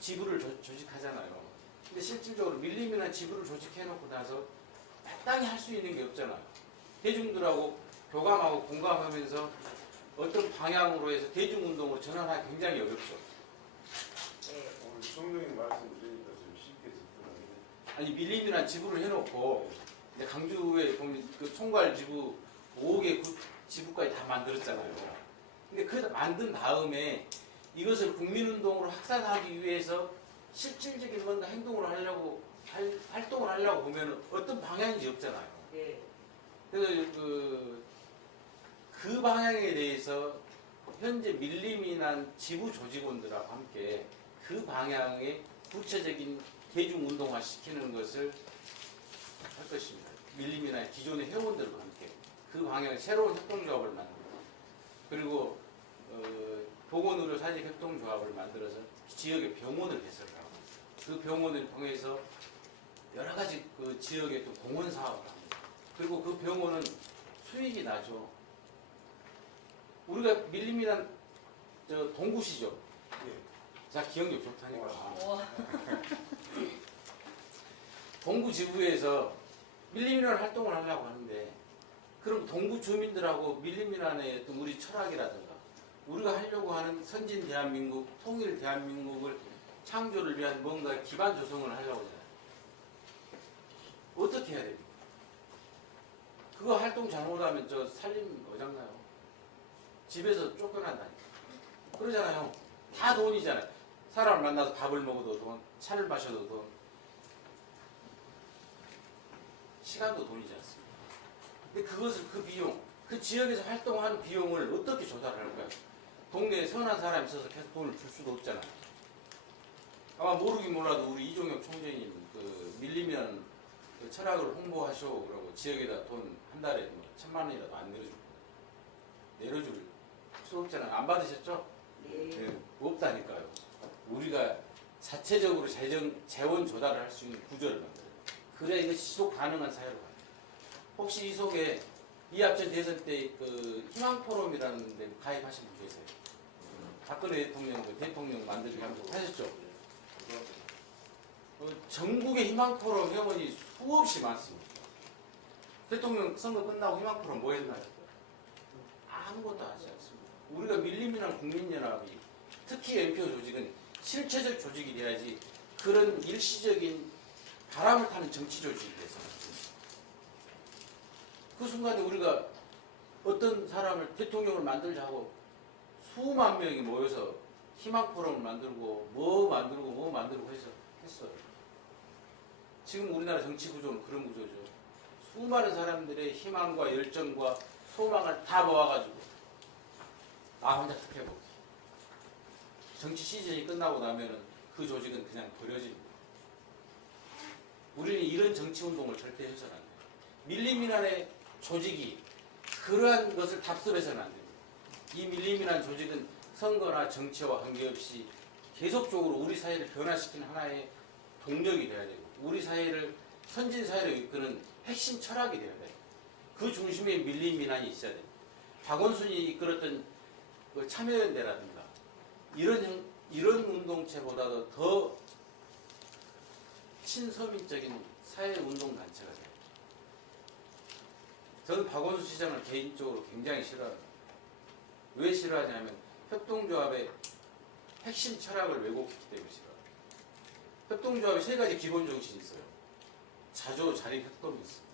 지부를 조직하잖아요. 근데 실질적으로 밀리미난 지부를 조직해놓고 나서 마땅히 할 수 있는 게 없잖아요. 대중들하고 교감하고 공감하면서 어떤 방향으로 해서 대중운동으로 전환하기 굉장히 어렵죠. 오늘 총장님 말씀 드리니까 좀 쉽게 접근하는데. 아니 밀리미난 지부를 해놓고 강주에 보면 그 총괄 지부 5개 지부까지 다 만들었잖아요. 근데 그 만든 다음에 이것을 국민운동으로 확산하기 위해서 실질적인 뭔가 행동을 하려고 활동을 하려고 보면 어떤 방향인지 없잖아요. 예. 그래서 그 방향에 대해서 현재 밀리미난 지부 조직원들하고 함께 그 방향의 구체적인 대중운동화 시키는 것을 할 것입니다. 밀리미난 기존의 회원들과 함께 그 방향 새로운 협동조합을 만듭니다. 그리고 보건의료 사회적 협동조합을 만들어서 지역의 병원을 개설하고 그 병원을 통해서 여러 가지 그 지역의 또 공헌 사업을 합니다. 그리고 그 병원은 수익이 나죠. 우리가 밀림이란 저 동구시죠. 자 기억력 좋다니까. 동구 지구에서 밀림이란 활동을 하려고 하는데 그럼 동구 주민들하고 밀림이란의 어떤 우리 철학이라든가 우리가 하려고 하는 선진 대한민국, 통일 대한민국을 창조를 위한 뭔가 기반 조성을 하려고 하잖아요. 어떻게 해야 됩니까? 그거 활동 잘못하면 저 살림 어장나요. 집에서 쫓겨난다니까. 그러잖아요. 다 돈이잖아요. 사람을 만나서 밥을 먹어도 돈, 차를 마셔도 돈, 시간도 돈이지 않습니까? 근데 그것을 그 비용, 그 지역에서 활동하는 비용을 어떻게 조달을 할까요? 동네에 선한 사람이 있어서 계속 돈을 줄 수도 없잖아요. 아마 모르긴 몰라도 우리 이종혁 총재님 그 밀리면 그 철학을 홍보하시오 그러고 지역에다 돈 한 달에 뭐 1,000만 원이라도 안 내려줄 수 없잖아요. 안 받으셨죠? 네. 없다니까요. 우리가 자체적으로 재원 조달을 할 수 있는 구조를 만들어요. 그래야 이거 지속 가능한 사회로 가요. 혹시 이 속에 이합전 대선 때 그 희망포럼이라는 데 가입하신 분 계세요? 박근혜 대통령 만들기 한번 하셨죠? 전국의 희망포럼 회원이 수없이 많습니다. 대통령 선거 끝나고 희망포럼 뭐 했나요? 아무것도 하지 않습니다. 우리가 밀림이란 국민연합이 특히 NPO 조직은 실체적 조직이 돼야지 그런 일시적인 바람을 타는 정치 조직이 돼서 그 순간에 우리가 어떤 사람을 대통령을 만들자고 수만 명이 모여서 희망포럼을 만들고 뭐 만들고 해서 했어요. 지금 우리나라 정치 구조는 그런 구조죠. 수많은 사람들의 희망과 열정과 소망을 다 모아가지고 나 혼자 득해보기. 정치 시즌이 끝나고 나면은 그 조직은 그냥 버려집니다. 우리는 이런 정치 운동을 절대 해서는 안 돼요. 밀림이란의 조직이 그러한 것을 답습해서는 안 됩니다. 이 밀림이란 조직은 선거나 정치와 관계없이 계속적으로 우리 사회를 변화시키는 하나의 동력이 돼야 되고 우리 사회를 선진 사회로 이끄는 핵심 철학이 돼야 돼요. 그 중심에 밀림이란이 있어야 돼요. 박원순이 이끌었던 그 참여연대라든가 이런 운동체보다도 더 친서민적인 사회운동단체가 돼요. 저는 박원순 시장을 개인적으로 굉장히 싫어합니다. 왜 싫어하냐면 협동조합의 핵심 철학을 왜곡했기 때문에 싫어합니다. 협동조합에 세 가지 기본 정신이 있어요. 자조, 자립, 협동이 있습니다.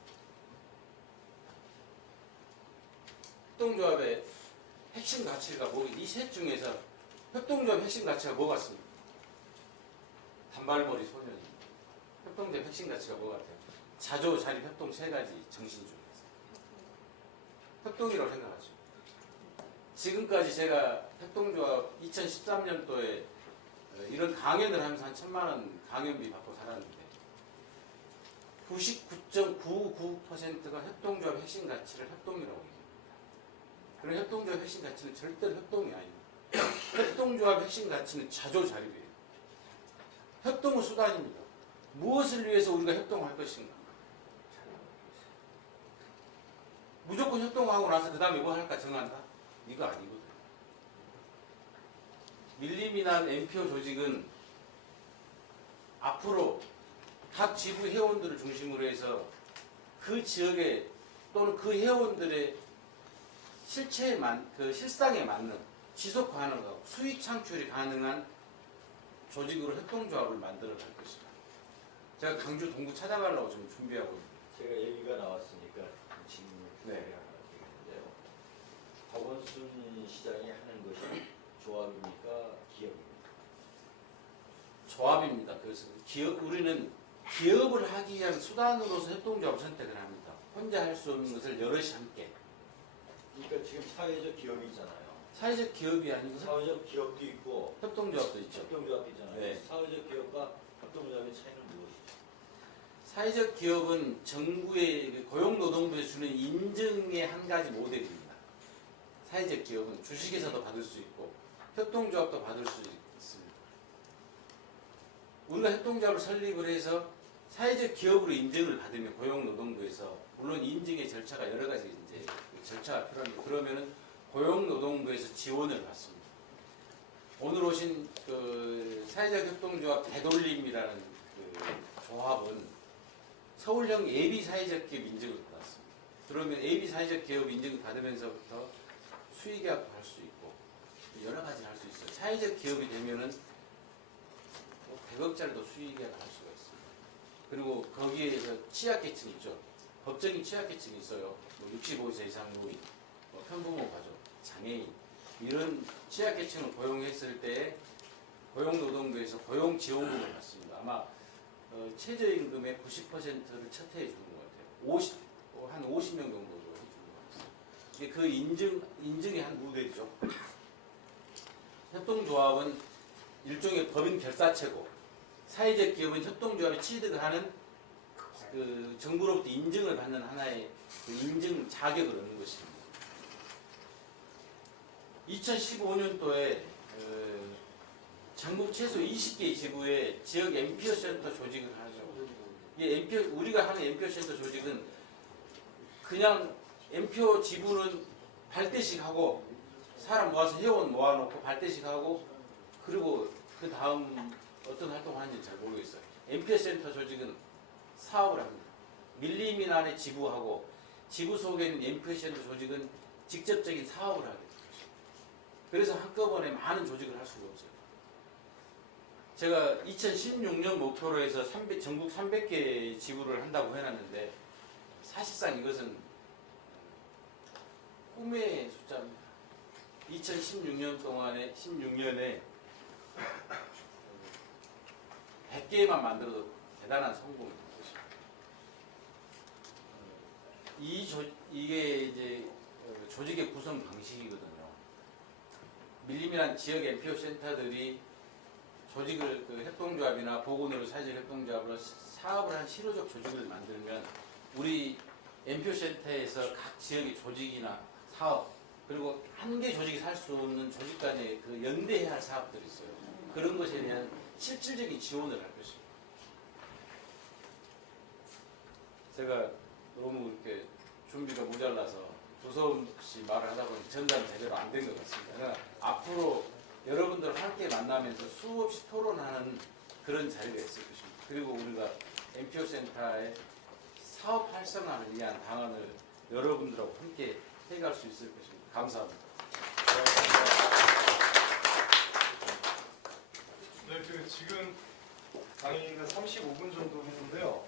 협동조합의 핵심 가치가 이 셋 중에서 협동조합의 핵심 가치가 뭐가 있습니까? 단발머리 소년입니다. 협동조합의 핵심 가치가 뭐 같아요? 자조, 자립, 협동 세 가지 정신 중에서 협동이라고 생각하죠. 지금까지 제가 협동조합 2013년도에 이런 강연을 하면서 한 1,000만 원 강연비 받고 살았는데 99.99%가 협동조합 핵심 가치를 협동이라고 얘기합니다. 그런 협동조합 핵심 가치는 절대로 협동이 아닙니다. 협동조합 핵심 가치는 자조자립이에요. 협동은 수단입니다. 무엇을 위해서 우리가 협동할 것인가? 무조건 협동하고 나서 그 다음에 뭐 할까 정한다? 이거 아니거든요. 밀림이란 NPO 조직은 앞으로 각 지부 회원들을 중심으로 해서 그 지역에 또는 그 회원들의 실상에 맞는 지속 가능하고 수익 창출이 가능한 조직으로 협동조합을 만들어 갈 것이다. 제가 강주 동구 찾아가려고 지금 준비하고 있습니다. 제가 얘기가 나왔으니까 질문을 네. 하나 드리는데요. 박원순 시장이 하는 것이 조합입니까? 기업입니까? 조합입니다. 그래서 우리는 기업을 하기 위한 수단으로서 협동조합 선택을 합니다. 혼자 할 수 없는 것을 여럿이 함께. 그러니까 지금 사회적 기업이 있잖아요. 사회적 기업이 아니고 사회적 기업도 있고 협동조합도 있죠. 협동조합도 있잖아요. 네. 사회적 기업과 협동조합의 차이는 무엇이죠? 사회적 기업은 정부의 고용노동부에서 주는 인증의 한 가지 모델입니다. 사회적 기업은 주식에서도 받을 수 있고 협동조합도 받을 수 있습니다. 우리가 협동조합을 설립을 해서 사회적 기업으로 인증을 받으면 고용노동부에서 물론 인증의 절차가 여러 가지 이제 절차가 필요합니다. 그러면은 고용노동부에서 지원을 받습니다. 오늘 오신 그 사회적 협동조합 되돌림이라는 그 조합은 서울형 예비 사회적 기업 인증을 받았습니다. 그러면 예비 사회적 기업 인증을 받으면서부터 수의계약도 할 수 있고 여러 가지를 할 수 있어요. 사회적 기업이 되면은 100억짜리도 수의계약을 할 수가 있습니다. 그리고 거기에서 취약계층 있죠. 법적인 취약계층이 있어요. 65세 이상 노인, 편부모 가족, 장애인 이런 취약계층을 고용했을 때 고용노동부에서 고용지원금을 받습니다. 아마 최저임금의 90%를 첫 해에 주는 것 같아요. 한 50명 정도로 해주는 것 같아요. 이게 그 인증의 한 모델이죠. 협동조합은 일종의 법인 결사체고 사회적 기업은 협동조합에 취득을 하는 그 정부로부터 인증을 받는 하나의 그 인증 자격을 얻는 것입니다. 2015년도에 전국 최소 20개 지구에 지역 MPO 센터 조직을 하죠. 이 우리가 하는 MPO 센터 조직은 그냥 MPO 지부는 발대식 하고 사람 모아서 회원 모아놓고 발대식 하고 그리고 그 다음 어떤 활동을 하는지 잘 모르겠어요. MPO 센터 조직은 사업을 합니다. 밀림인 안에 지부하고 지부 속에 있는 MPO 센터 조직은 직접적인 사업을 하게 됩니다. 그래서 한꺼번에 많은 조직을 할 수가 없어요. 제가 2016년 목표로 해서 전국 300개 지부를 한다고 해놨는데 사실상 이것은 꿈의 숫자입니다. 2016년 동안에 16년에 100개만 만들어도 대단한 성공이 된 것입니다. 이게 이제 조직의 구성 방식이거든요. 밀림이란 지역 MPO 센터들이 조직을 그 협동조합이나 보건의료 사회적 협동조합으로 사업을 한 실효적 조직을 만들면 우리 MPO 센터에서 각 지역의 조직이나 사업 그리고 한 개 조직이 살 수 없는 조직 간에 그 연대해야 할 사업들이 있어요. 그런 것에 대한 실질적인 지원을 할 것입니다. 제가 너무 이렇게 준비가 모자라서 두서없이 말을 하다 보니 전달은 제대로 안 된 것 같습니다. 그러나 앞으로 여러분들 함께 만나면서 수없이 토론하는 그런 자리가 있을 것입니다. 그리고 우리가 MPO 센터의 사업 활성화를 위한 방안을 여러분들하고 함께 해갈 수 있을 것입니다. 감사합니다. 네, 지금 강의가 35분 정도 했는데요.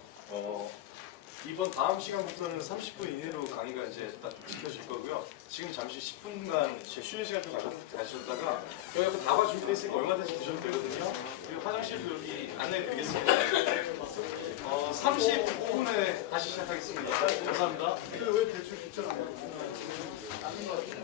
이번 다음 시간부터는 30분 이내로 강의가 이제 딱 지켜질 거고요. 지금 잠시 10분간 쉬는 시간 좀 가셨다가 여기 앞에 다과 준비되어 있으니까 얼마든지 드셔도 되거든요. 그리고 화장실도 여기 안내해 드리겠습니다. 30분에 다시 시작하겠습니다. 감사합니다. 왜 대출 추천 안 하는 거예요?